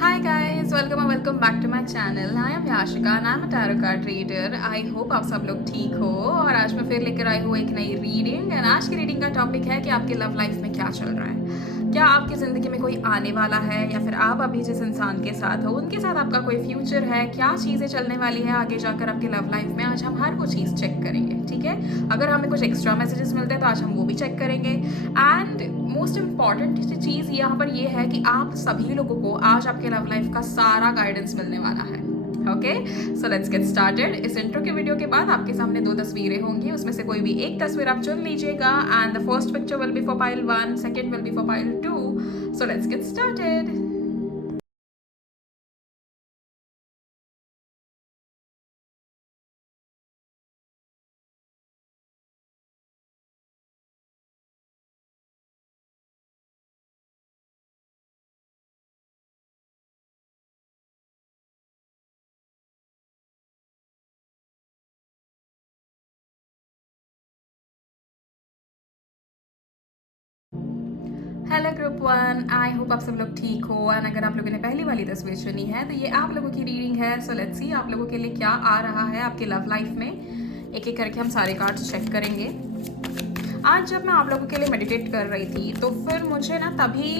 Hi guys, welcome back to my channel. I am Yashika and I'm a tarot card reader. I hope आप सब लोग ठीक हो और आज मैं फिर लेकर आई हूँ एक नई रीडिंग एंड आज की रीडिंग का टॉपिक है कि आपके लव लाइफ में क्या चल रहा है। क्या आपकी ज़िंदगी में कोई आने वाला है या फिर आप अभी जिस इंसान के साथ हो उनके साथ आपका कोई फ्यूचर है, क्या चीज़ें चलने वाली है आगे जाकर आपके लव लाइफ में। आज हम हर वो चीज़ चेक करेंगे, ठीक है। अगर हमें कुछ एक्स्ट्रा मैसेजेस मिलते हैं तो आज हम वो भी चेक करेंगे एंड मोस्ट इम्पॉर्टेंट चीज़ यहाँ पर ये है कि आप सभी लोगों को आज आपके लव लाइफ का सारा गाइडेंस मिलने वाला है। Okay, so let's get started. इस इंट्रो के वीडियो के बाद आपके सामने 2 तस्वीरें होंगी, उसमें से कोई भी एक तस्वीर आप चुन लीजिएगा and the first picture will be for pile 1, second will be for pile 2। So let's get started. Hello group 1, I hope आप सब लोग ठीक हो एंड अगर आप लोगों ने पहली वाली तस्वीर चुनी है तो ये आप लोगों की रीडिंग है। सो लेट्स सी आप लोगों के लिए क्या आ रहा है आपके लव लाइफ में। एक एक करके हम सारे कार्ड्स चेक करेंगे। आज जब मैं आप लोगों के लिए मेडिटेट कर रही थी तो फिर मुझे ना तभी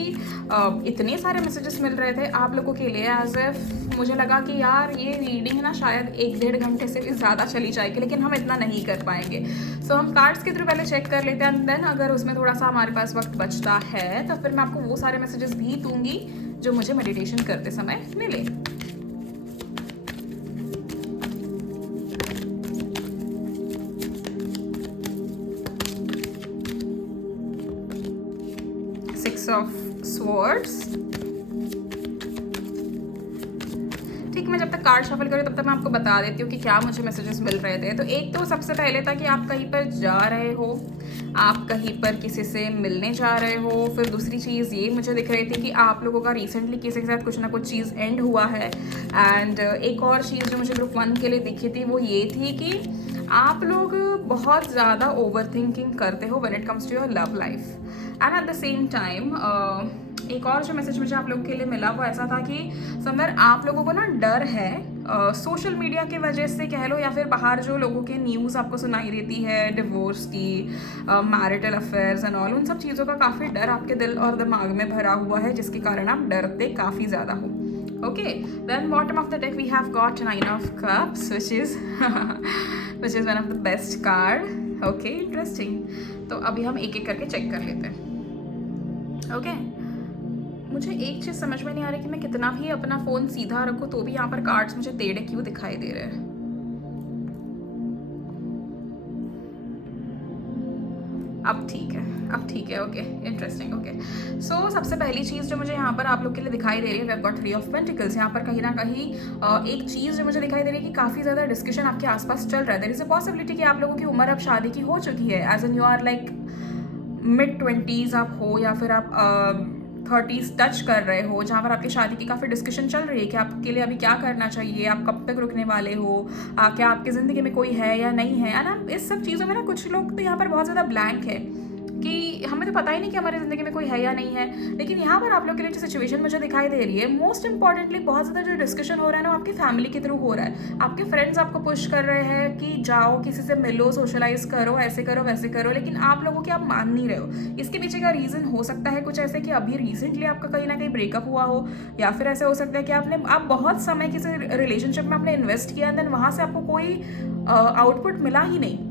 इतने सारे मैसेजेस मिल रहे थे आप लोगों के लिए, एज इफ मुझे लगा कि यार ये रीडिंग ना शायद 1-1.5 घंटे से भी ज़्यादा चली जाएगी, लेकिन हम इतना नहीं कर पाएंगे। सो हम कार्ड्स के थ्रू पहले चेक कर लेते हैं एंड देन अगर उसमें थोड़ा सा हमारे पास वक्त बचता है तो फिर मैं आपको वो सारे मैसेजेस भी दूंगी जो मुझे मेडिटेशन करते समय मिले। Six of Swords। ठीक, मैं जब तक कार्ड शफल करूँ तब तक मैं आपको बता देती हूँ कि क्या मुझे मैसेजेस मिल रहे थे। तो एक तो सबसे पहले था कि आप कहीं पर जा रहे हो, आप कहीं पर किसी से मिलने जा रहे हो। फिर दूसरी चीज़ ये मुझे दिख रही थी कि आप लोगों का रिसेंटली किसी के साथ कुछ ना कुछ चीज़ एंड हुआ है। एंड एक और चीज़ जो मुझे ग्रुप 1 के लिए दिखी थी वो ये थी कि आप लोग बहुत ज़्यादा ओवर थिंकिंग करते हो when it comes to your love life and at the same time एक और जो मैसेज मुझे आप लोगों के लिए मिला वो ऐसा था कि समवेयर आप लोगों को ना डर है सोशल मीडिया की वजह से कह लो या फिर बाहर जो लोगों के न्यूज़ आपको सुनाई देती है डिवोर्स की, मैरिटल अफेयर्स एंड ऑल, उन सब चीज़ों का काफ़ी डर आपके दिल और दिमाग में भरा हुआ है जिसके कारण आप डरते काफ़ी ज़्यादा हो। Okay, then bottom of the deck we have got 9 of Cups, which is which is one of the best card. Okay, interesting. तो अभी हम एक एक करके चेक कर लेते हैं। ओके, मुझे एक चीज़ समझ में नहीं आ रही कि मैं कितना भी अपना फ़ोन सीधा रखूँ तो भी यहाँ पर कार्ड्स मुझे टेढ़े क्यों दिखाई दे रहे हैं। अब ठीक है, अब ठीक है। Okay, interesting. ओके, सो सबसे पहली चीज़ जो मुझे यहाँ पर आप लोग के लिए दिखाई दे रही है, we have got 3 of pentacles. यहाँ पर कहीं ना कहीं एक चीज़ जो मुझे दिखाई दे रही है कि काफ़ी ज़्यादा डिस्कशन आपके आसपास चल रहा है। देयर इज़ अ पॉसिबिलिटी कि आप लोगों की उम्र अब शादी की हो चुकी है, as in you are like mid twenties आप हो या फिर आप 30s टच कर रहे हो, जहाँ पर आपकी शादी की काफ़ी डिस्कशन चल रही है कि आपके लिए अभी क्या करना चाहिए, आप कब तक रुकने वाले हो, क्या आपकी ज़िंदगी में कोई है या नहीं है। एंड इस सब चीज़ों में ना कुछ लोग तो यहाँ पर बहुत ज़्यादा ब्लैंक है कि हमें तो पता ही नहीं कि हमारी ज़िंदगी में कोई है या नहीं है। लेकिन यहाँ पर आप लोग के लिए जो सिचुएशन मुझे दिखाई दे रही है, मोस्ट इंपॉर्टेंटली बहुत ज़्यादा जो डिस्कशन हो रहा है ना आपकी फैमिली के थ्रू हो रहा है। आपके फ्रेंड्स आपको पुश कर रहे हैं कि जाओ किसी से मिलो, सोशलाइज करो, ऐसे करो वैसे करो, लेकिन आप लोगों की आप मान नहीं रहे हो। इसके पीछे का रीज़न हो सकता है कुछ ऐसे कि अभी रिसेंटली आपका कहीं ना कहीं ब्रेकअप हुआ हो, या फिर ऐसे हो सकता है कि आप बहुत समय किसी रिलेशनशिप में आपने इन्वेस्ट किया देन वहाँ से आपको कोई आउटपुट मिला ही नहीं,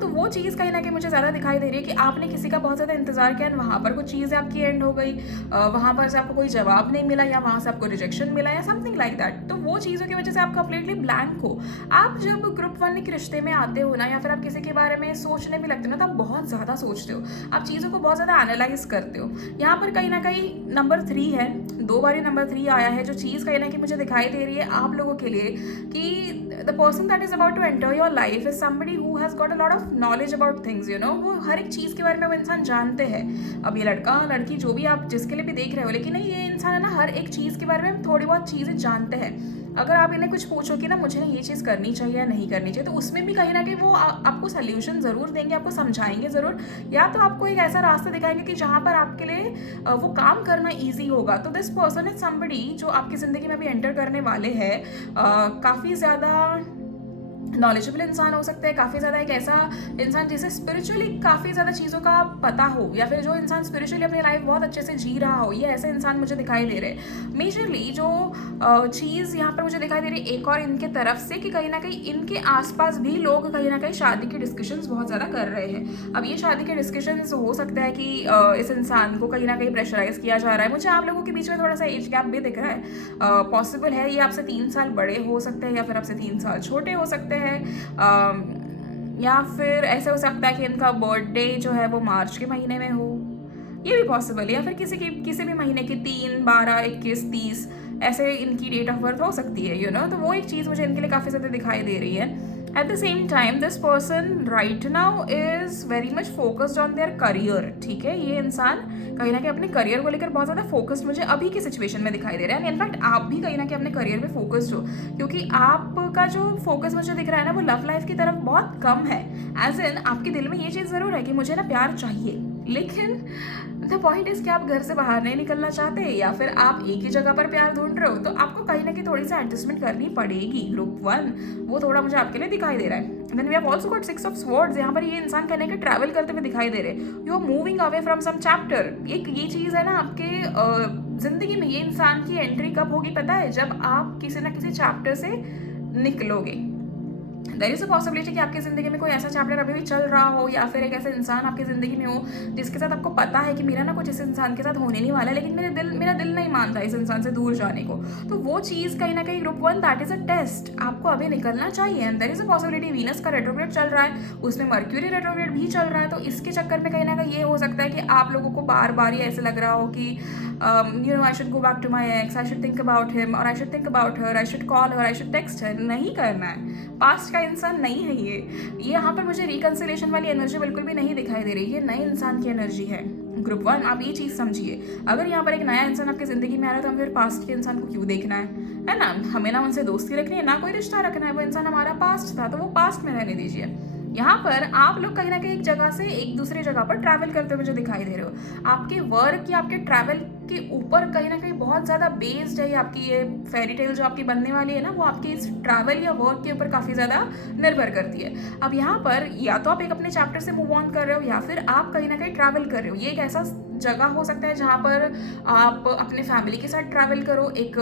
तो वो चीज़ कहीं ना कहीं मुझे ज़्यादा दिखाई दे रही है कि आपने किसी का बहुत ज़्यादा इंतजार किया, वहाँ पर कुछ चीज़ें आपकी एंड हो गई, वहाँ पर से आपको कोई जवाब नहीं मिला या वहाँ से आपको रिजेक्शन मिला या समथिंग लाइक दैट। तो वो चीज़ों की वजह से आप कंप्लीटली ब्लैंक हो। आप जब ग्रुप 1 के रिश्ते में आते हो ना, या फिर आप किसी के बारे में सोचने भी लगते हो ना, तो आप बहुत ज़्यादा सोचते हो, आप चीज़ों को बहुत ज़्यादा एनालाइज करते हो। यहाँ पर कहीं ना कहीं नंबर 3 है, 2 बार नंबर 3 आया है। जो चीज़ कहीं ना कहीं मुझे दिखाई दे रही है आप लोगों के लिए कि the person that is about to enter your life is somebody who has got a lot of knowledge about things. वो हर एक चीज़ के बारे में वो इंसान जानते हैं। अब ये लड़का लड़की जो भी आप जिसके लिए भी देख रहे हो, लेकिन नहीं, ये इंसान है ना, हर एक चीज़ के बारे में थोड़ी बहुत चीज़ें जानते हैं। अगर आप इन्हें कुछ पूछो कि ना मुझे ना ये चीज़ करनी चाहिए या नहीं करनी चाहिए, तो उसमें भी कहीं न कहीं वो आपको सॉल्यूशन ज़रूर देंगे, आपको समझाएँगे ज़रूर, या तो आपको एक ऐसा रास्ता दिखाएँगे कि जहाँ पर आपके लिए वो काम करना ईज़ी होगा। तो दिस पर्सन इज़ समबडी जो आपकी ज़िंदगी में अभी एंटर करने वाले हैं, काफ़ी ज़्यादा नॉलेजेबल इंसान हो सकता है, काफ़ी ज़्यादा एक ऐसा इंसान जिसे स्पिरिचुअली काफ़ी ज़्यादा चीज़ों का पता हो, या फिर जो इंसान स्पिरिचुअली अपनी लाइफ बहुत अच्छे से जी रहा हो, ये ऐसे इंसान मुझे दिखाई दे रहे हैं। मेजरली जो चीज़ यहाँ पर मुझे दिखाई दे रही है एक और इनके तरफ से, कि कहीं ना कहीं इनके आसपास भी लोग कहीं ना कहीं शादी के डिस्कशंस बहुत ज़्यादा कर रहे हैं। अब ये शादी के डिस्कशंस हो सकता है कि इस इंसान को कहीं ना कहीं प्रेशराइज किया जा रहा है। मुझे आप लोगों के बीच में थोड़ा सा एज गैप भी दिख रहा है, पॉसिबल है ये आपसे 3 साल बड़े हो सकते हैं, या फिर आपसे 3 साल छोटे हो सकते हैं, या फिर ऐसा हो सकता है कि इनका बर्थडे जो है वो मार्च के महीने में हो, ये भी पॉसिबल है, या फिर किसी भी महीने की 3, 12, 21, 30 ऐसे इनकी डेट ऑफ बर्थ हो सकती है, तो वो एक चीज़ मुझे इनके लिए काफ़ी ज़्यादा दिखाई दे रही है। At the same time this person right now is very much focused on their career, ठीक है। ये इंसान कहीं ना कहीं अपने करियर को लेकर बहुत ज़्यादा फोकस्ड मुझे अभी की सिचुएशन में दिखाई दे रहा है। इनफैक्ट आप भी कहीं ना कहीं अपने करियर में फोकस्ड हो, क्योंकि आपका जो फोकस मुझे दिख रहा है ना, वो लव लाइफ की तरफ बहुत कम है। एज इन आपके दिल में ये चीज़ ज़रूर है कि मुझे ना प्यार चाहिए, लेकिन द पॉइंट इज़ कि आप घर से बाहर नहीं निकलना चाहते, या फिर आप एक ही जगह पर प्यार ढूंढ रहे हो, तो आपको कहीं ना कहीं थोड़ी सी एडजस्टमेंट करनी पड़ेगी। ग्रुप 1 वो थोड़ा मुझे आपके लिए दिखाई दे रहा है। Then we have also got 6 of swords. यहाँ पर ये इंसान कहने के ट्रैवल करते हुए दिखाई दे रहे हैं। You are moving away from some chapter. एक ये चीज़ है ना आपके जिंदगी में, ये इंसान की एंट्री कब होगी पता है? जब आप किसी ना किसी चैप्टर से निकलोगे। देयर इज़ अ पॉसिबिलिटी कि आपकी ज़िंदगी में कोई ऐसा चैप्टर अभी भी चल रहा हो, या फिर एक ऐसा इंसान आपकी ज़िंदगी में हो जिसके साथ आपको पता है कि मेरा ना कुछ इस इंसान के साथ होने नहीं वाला है, लेकिन मेरा दिल नहीं मानता इस इंसान से दूर जाने को। तो वो चीज़ कहीं ना कहीं group 1 that is a test, आपको अभी निकलना चाहिए। And there is a possibility Venus का रेट्रोग्रेड चल रहा है, उसमें मर्क्यूरी रेट्रोग्रेड भी चल रहा है, तो इसके चक्कर में कहीं ना कहीं ये हो सकता है कि आप लोगों को बार बार ये ऐसे लग रहा हो कि I should go back to my ex, I should think about him, or I should think about her, I should call her, I should text her। नहीं करना है, पास्ट का इंसान नहीं है ये यहाँ पर मुझे रिकंसिलेशन वाली एनर्जी बिल्कुल भी नहीं दिखाई दे रही। ये नए इंसान की एनर्जी है। ग्रुप 1 आप ये चीज़ समझिए, अगर यहाँ पर एक नया इंसान आपकी ज़िंदगी में आ रहा है, तो हम फिर पास्ट के इंसान को क्यों देखना है ना? हमें ना उनसे दोस्ती रखनी है, ना कोई रिश्ता रखना है। वो इंसान हमारा पास्ट था, तो वो पास्ट में रहने दीजिए। यहाँ पर आप लोग कहीं ना कहीं एक जगह से एक दूसरी जगह पर ट्रैवल करते हुए मुझे दिखाई दे रहे हो। आपके वर्क या आपके ट्रैवल के ऊपर कहीं ना कहीं बहुत ज़्यादा बेस्ड है आपकी ये फेरी टेल जो आपकी बनने वाली है ना, वो आपकी इस ट्रैवल या वर्क के ऊपर काफ़ी ज़्यादा निर्भर करती है। अब यहाँ पर या तो आप एक अपने चैप्टर से मूव ऑन कर रहे हो, या फिर आप कहीं ना कहीं ट्रैवल कर रहे हो। ये एक ऐसा जगह हो सकता है जहाँ पर आप अपने फैमिली के साथ ट्रैवल करो, एक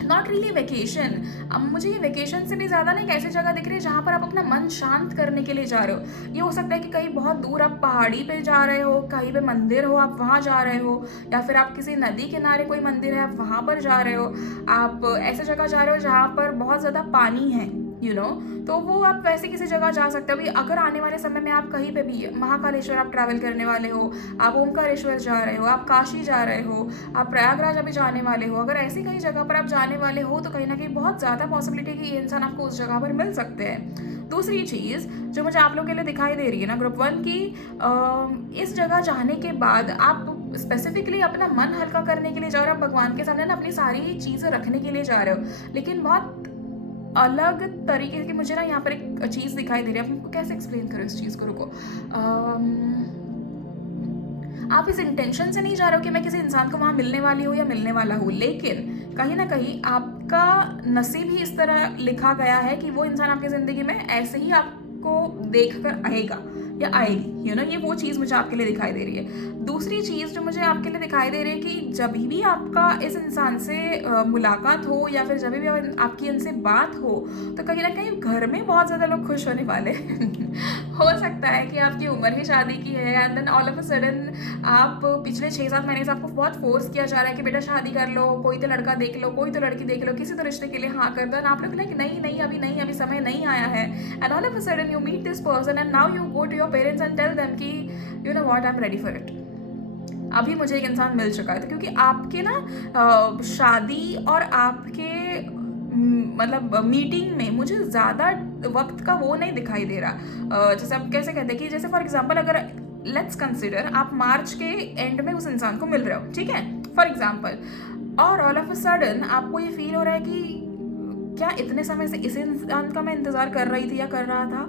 नॉट रियली वेकेशन। अब मुझे ये वेकेशन से भी ज़्यादा नहीं, एक ऐसी जगह दिख रही है जहाँ पर आप अपना मन शांत करने के लिए जा रहे हो। ये हो सकता है कि कहीं बहुत दूर आप पहाड़ी पे जा रहे हो, कहीं पे मंदिर हो आप वहाँ जा रहे हो, या फिर आप किसी नदी किनारे कोई मंदिर है आप वहाँ पर जा रहे हो। आप ऐसे जगह जा रहे हो जहाँ पर बहुत ज़्यादा पानी है, तो वो आप वैसे किसी जगह जा सकते हो। अभी अगर आने वाले समय में आप कहीं पे भी महाकालेश्वर आप ट्रैवल करने वाले हो, आप ओमकारेश्वर जा रहे हो, आप काशी जा रहे हो, आप प्रयागराज अभी जाने वाले हो, अगर ऐसी कहीं जगह पर आप जाने वाले हो, तो कहीं ना कहीं बहुत ज़्यादा पॉसिबिलिटी कि ये इंसान आपको उस जगह पर मिल सकते हैं। दूसरी चीज़ जो मुझे आप लोगों के लिए दिखाई दे रही है ना ग्रुप 1 की, इस जगह जाने के बाद आप स्पेसिफिकली अपना मन हल्का करने के लिए जा रहे हो, आप भगवान के सामने ना अपनी सारी चीज़ें रखने के लिए जा रहे हो, लेकिन बहुत अलग तरीके की मुझे ना यहाँ पर एक चीज़ दिखाई दे रही है। आप आपको कैसे एक्सप्लेन करो इस चीज़ को? रुको, आप इस इंटेंशन से नहीं जा रहे हो कि मैं किसी इंसान को वहाँ मिलने वाली हूँ या मिलने वाला हूँ, लेकिन कहीं ना कहीं आपका नसीब ही इस तरह लिखा गया है कि वो इंसान आपकी ज़िंदगी में ऐसे ही आपको देख कर आएगा या आएगी। ये वो चीज़ मुझे आपके लिए दिखाई दे रही है। दूसरी चीज़ जो मुझे आपके लिए दिखाई दे रही है कि जब भी आपका इस इंसान से मुलाकात हो, या फिर जब भी आपकी इनसे बात हो, तो कहीं ना कहीं घर में बहुत ज़्यादा लोग खुश होने वाले हो सकता है कि आपकी उम्र ही शादी की है, and then all of a sudden आप पिछले 6-7 महीने से आपको बहुत फोर्स किया जा रहा है कि बेटा शादी कर लो, कोई तो लड़का देख लो, कोई तो लड़की देख लो, किसी तो रिश्ते के लिए हाँ कर दो, एंड आप लोग लाइक नहीं अभी समय नहीं आया है, and all of a sudden you meet this person and now you go to your parents and tell them कि you know what, I am ready for it. अभी मुझे एक इंसान मिल चुका है, तो क्योंकि आपके ना शादी और आपके मतलब मीटिंग में मुझे ज़्यादा वक्त का वो नहीं दिखाई दे रहा। जैसे आप कैसे कहते हैं कि जैसे फॉर एग्जांपल अगर लेट्स कंसिडर आप मार्च के एंड में उस इंसान को मिल रहे हो, ठीक है, फॉर एग्जाम्पल, और ऑल ऑफ अ सडन आपको ये फील हो रहा है कि क्या इतने समय से इस इंसान का मैं इंतज़ार कर रही थी या कर रहा था,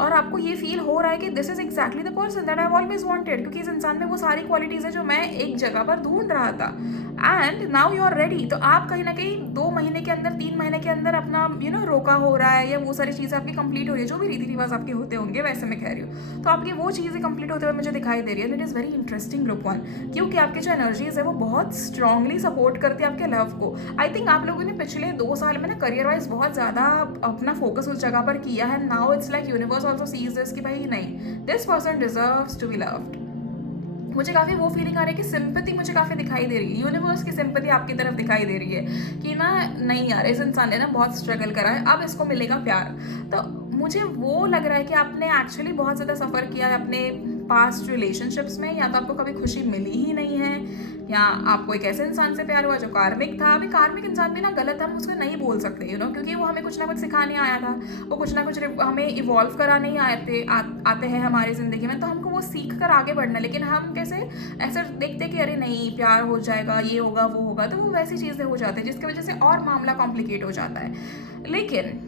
और आपको ये फील हो रहा है कि this is exactly the person that I have always wanted, क्योंकि इस इंसान में वो सारी क्वालिटीज़ है जो मैं एक जगह पर ढूंढ रहा था, and now you are ready. तो आप कहीं ना कहीं 2 महीने के अंदर, 3 महीने के अंदर अपना रोका हो रहा है, या वो सारी चीज़ें आपकी कंप्लीट हो रही है, जो भी रीति रिवाज आपके होते होंगे, वैसे मैं कह रही हूँ, तो आपकी वो चीज़ें कंप्लीट होते हुए मुझे दिखाई दे रही है। That is very interesting group one, क्योंकि आपकी जो एनर्जीज है वो बहुत स्ट्रांगली सपोर्ट करती है आपके लव को। आई थिंक आप लोगों ने पिछले 2 साल में ना करियर वाइज बहुत ज़्यादा अपना फोकस उस जगह पर किया है। Now it's like universe also sees this कि भाई नहीं, this person deserves to be loved. मुझे काफ़ी वो फीलिंग आ रही है कि सिंपैथी मुझे काफ़ी दिखाई दे रही है, यूनिवर्स की सिंपैथी आपकी तरफ दिखाई दे रही है कि ना नहीं यार, इस इंसान ने ना बहुत स्ट्रगल करा है, अब इसको मिलेगा प्यार। तो मुझे वो लग रहा है कि आपने एक्चुअली बहुत ज़्यादा सफ़र किया है अपने पास्ट रिलेशनशिप्स में, या तो आपको कभी खुशी मिली ही नहीं है, या आपको एक ऐसे इंसान से प्यार हुआ जो कार्मिक था। अभी कार्मिक इंसान भी ना गलत, हम उसको नहीं बोल सकते क्योंकि वो हमें कुछ ना कुछ सिखाने आया था, वो कुछ ना कुछ हमें इवॉल्व कराने ही आते हैं हमारी ज़िंदगी में, तो हमको वो सीख कर आगे बढ़ना। लेकिन हम कैसे ऐसा देखते कि अरे नहीं प्यार हो जाएगा, ये होगा वो होगा, तो वो वैसी चीज़ें हो जाती है जिसकी वजह से और मामला कॉम्प्लिकेट हो जाता है। लेकिन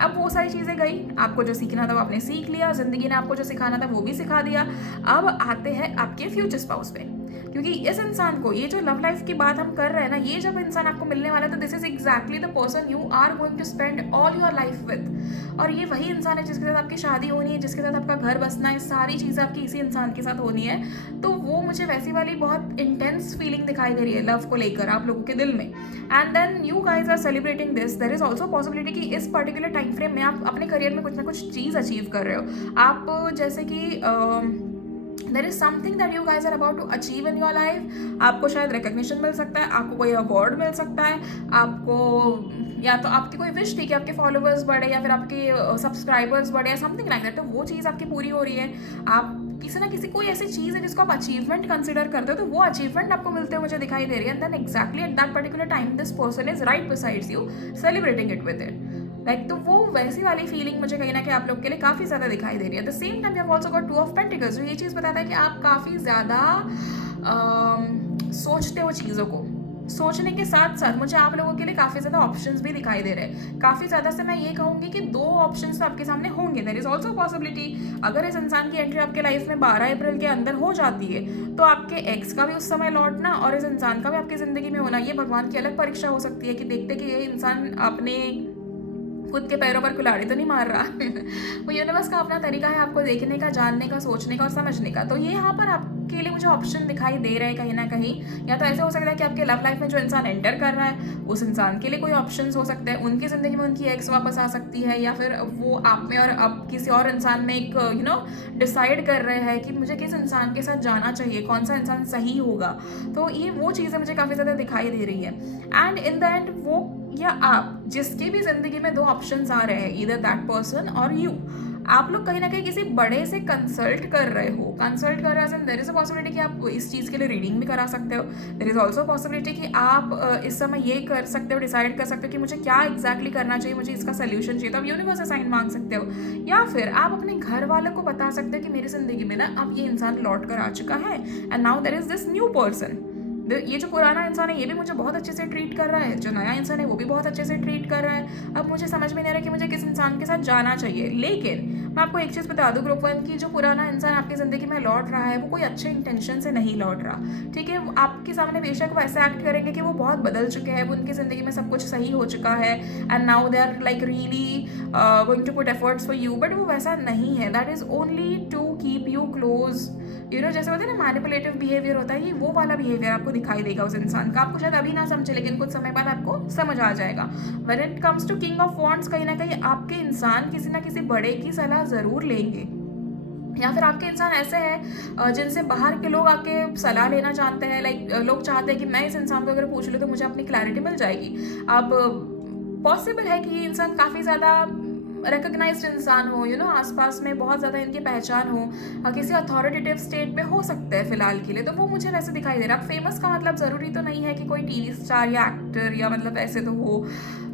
अब वो सारी चीज़ें गई, आपको जो सीखना था वो आपने सीख लिया, ज़िंदगी ने आपको जो सिखाना था वो भी सिखा दिया। अब आते हैं आपके फ्यूचर स्पाउस पे, क्योंकि इस इंसान को, ये जो लव लाइफ की बात हम कर रहे हैं ना, ये जब इंसान आपको मिलने वाला है तो this is exactly the person you are going to spend all your life with. और ये वही इंसान है जिसके साथ आपकी शादी होनी है, जिसके साथ आपका घर बसना है, सारी चीज़ें आपकी इसी इंसान के साथ होनी है। तो वो मुझे वैसी वाली बहुत इंटेंस फीलिंग दिखाई दे रही है लव को लेकर आप लोगों के दिल में। And then you guys are celebrating this. There is also possibility कि इस पर्टिकुलर टाइम फ्रेम में आप अपने करियर में कुछ ना कुछ चीज़ अचीव कर रहे हो। आप जैसे कि there is something that you guys are about to achieve in your life. आपको शायद रिकग्निशन मिल सकता है, आपको कोई अवार्ड मिल सकता है, आपको या तो आपकी कोई विश थी कि आपके फॉलोअर्स बढ़े, या फिर आपके सब्सक्राइबर्स बढ़े, या समथिंग लाइक दैट, तो वो चीज़ आपकी पूरी हो रही है। आप किसी ना किसी कोई ऐसी चीज़ है जिसको आप अचीवमेंट कंसिडर करते हो, तो वो अचीवमेंट आपको मिलते हुए मुझे दिखाई दे रही है। And then exactly at that particular time this person is right besides you celebrating it with it. Like तो वो वैसी वाली फीलिंग मुझे कहीं ना कहीं आप लोग के लिए काफ़ी ज़्यादा दिखाई दे रही है। The same time you have also got 2 of pentacles, जो ये चीज़ बताता है कि आप काफ़ी ज़्यादा सोचते हो चीज़ों को। सोचने के साथ साथ मुझे आप लोगों के लिए काफ़ी ज़्यादा ऑप्शंस भी दिखाई दे रहे हैं। काफ़ी ज़्यादा से मैं ये कहूँगी कि 2 ऑप्शंस तो आपके सामने होंगे। देयर इज़ ऑल्सो पॉसिबिलिटी, अगर इस इंसान की एंट्री आपके लाइफ में 12 अप्रैल के अंदर हो जाती है, तो आपके एक्स का भी उस समय लौटना और इस इंसान का भी आपकी ज़िंदगी में होना, ये भगवान की अलग परीक्षा हो सकती है कि देखते कि ये इंसान अपने खुद के पैरों पर कुल्हाड़ी तो नहीं मार रहा। वो यूनिवर्स का अपना तरीका है आपको देखने का, जानने का, सोचने का और समझने का। तो ये यहाँ पर आपके लिए मुझे ऑप्शन दिखाई दे रहे हैं कहीं ना कहीं। या तो ऐसे हो सकता है कि आपके लव लाइफ में जो इंसान एंटर कर रहा है उस इंसान के लिए कोई ऑप्शंस हो सकते हैं, उनकी ज़िंदगी में उनकी एक्स वापस आ सकती है, या फिर वो आप में और अब किसी और इंसान में एक डिसाइड कर रहे हैं कि मुझे किस इंसान के साथ जाना चाहिए, कौन सा इंसान सही होगा। तो ये वो चीज़ें मुझे काफ़ी ज़्यादा दिखाई दे रही है। एंड इन द एंड वो या आप जिसकी भी जिंदगी में 2 ऑप्शंस आ रहे हैं, ईदर दैट पर्सन और यू, आप लोग कहीं ना कहीं किसी बड़े से कंसल्ट कर रहे हो। कंसल्ट कर रहे हो, देयर इज अ पॉसिबिलिटी कि आप इस चीज़ के लिए रीडिंग भी करा सकते हो। देयर इज ऑल्सो पॉसिबिलिटी कि आप इस समय ये कर सकते हो, डिसाइड कर सकते हो कि मुझे क्या एग्जैक्टली करना चाहिए, मुझे इसका सोल्यूशन चाहिए, तो आप यूनिवर्स से साइन मांग सकते हो। या फिर आप अपने घर वालों को बता सकते हो कि मेरी जिंदगी में ना अब ये इंसान लौट कर आ चुका है, and now there is this new person. ये जो पुराना इंसान है ये भी मुझे बहुत अच्छे से ट्रीट कर रहा है, जो नया इंसान है वो भी बहुत अच्छे से ट्रीट कर रहा है। अब मुझे समझ में नहीं आ रहा कि मुझे किस इंसान के साथ जाना चाहिए। लेकिन मैं आपको एक चीज़ बता दूं ग्रुप 1 की, जो पुराना इंसान आपकी ज़िंदगी में लौट रहा है वो कोई अच्छे इंटेंशन से नहीं लौट रहा, ठीक है। आपके सामने बेशक वो ऐसे एक्ट करेंगे कि वो बहुत बदल चुके हैं, उनकी ज़िंदगी में सब कुछ सही हो चुका है, and now they are like really going to put efforts for you, but वो वैसा नहीं है। That is only to keep you close. जैसे होता है ना मैनिपुलेटिव बिहेवियर होता है, ये वो वाला बिहेवियर आपको दिखाई देगा उस इंसान का। आपको शायद अभी ना समझे, लेकिन कुछ समय बाद आपको समझ आ जाएगा। When it comes to king of wands, कहीं ना कहीं आपके इंसान किसी ना किसी बड़े की सलाह ज़रूर लेंगे, या फिर आपके इंसान ऐसे हैं जिनसे बाहर के लोग आके सलाह लेना चाहते हैं। लाइक लोग चाहते हैं कि मैं इस इंसान को अगर पूछ लूँ तो मुझे अपनी क्लैरिटी मिल जाएगी। अब पॉसिबल है कि ये इंसान काफ़ी ज़्यादा रिकग्नाइज्ड इंसान हो, आसपास में बहुत ज़्यादा इनकी पहचान हो, किसी अथॉरिटेटिव स्टेट पे हो सकते हैं फिलहाल के लिए, तो वो मुझे वैसे दिखाई दे रहा है। अब फेमस का मतलब ज़रूरी तो नहीं है कि कोई टीवी स्टार या एक्टर या मतलब ऐसे तो हो,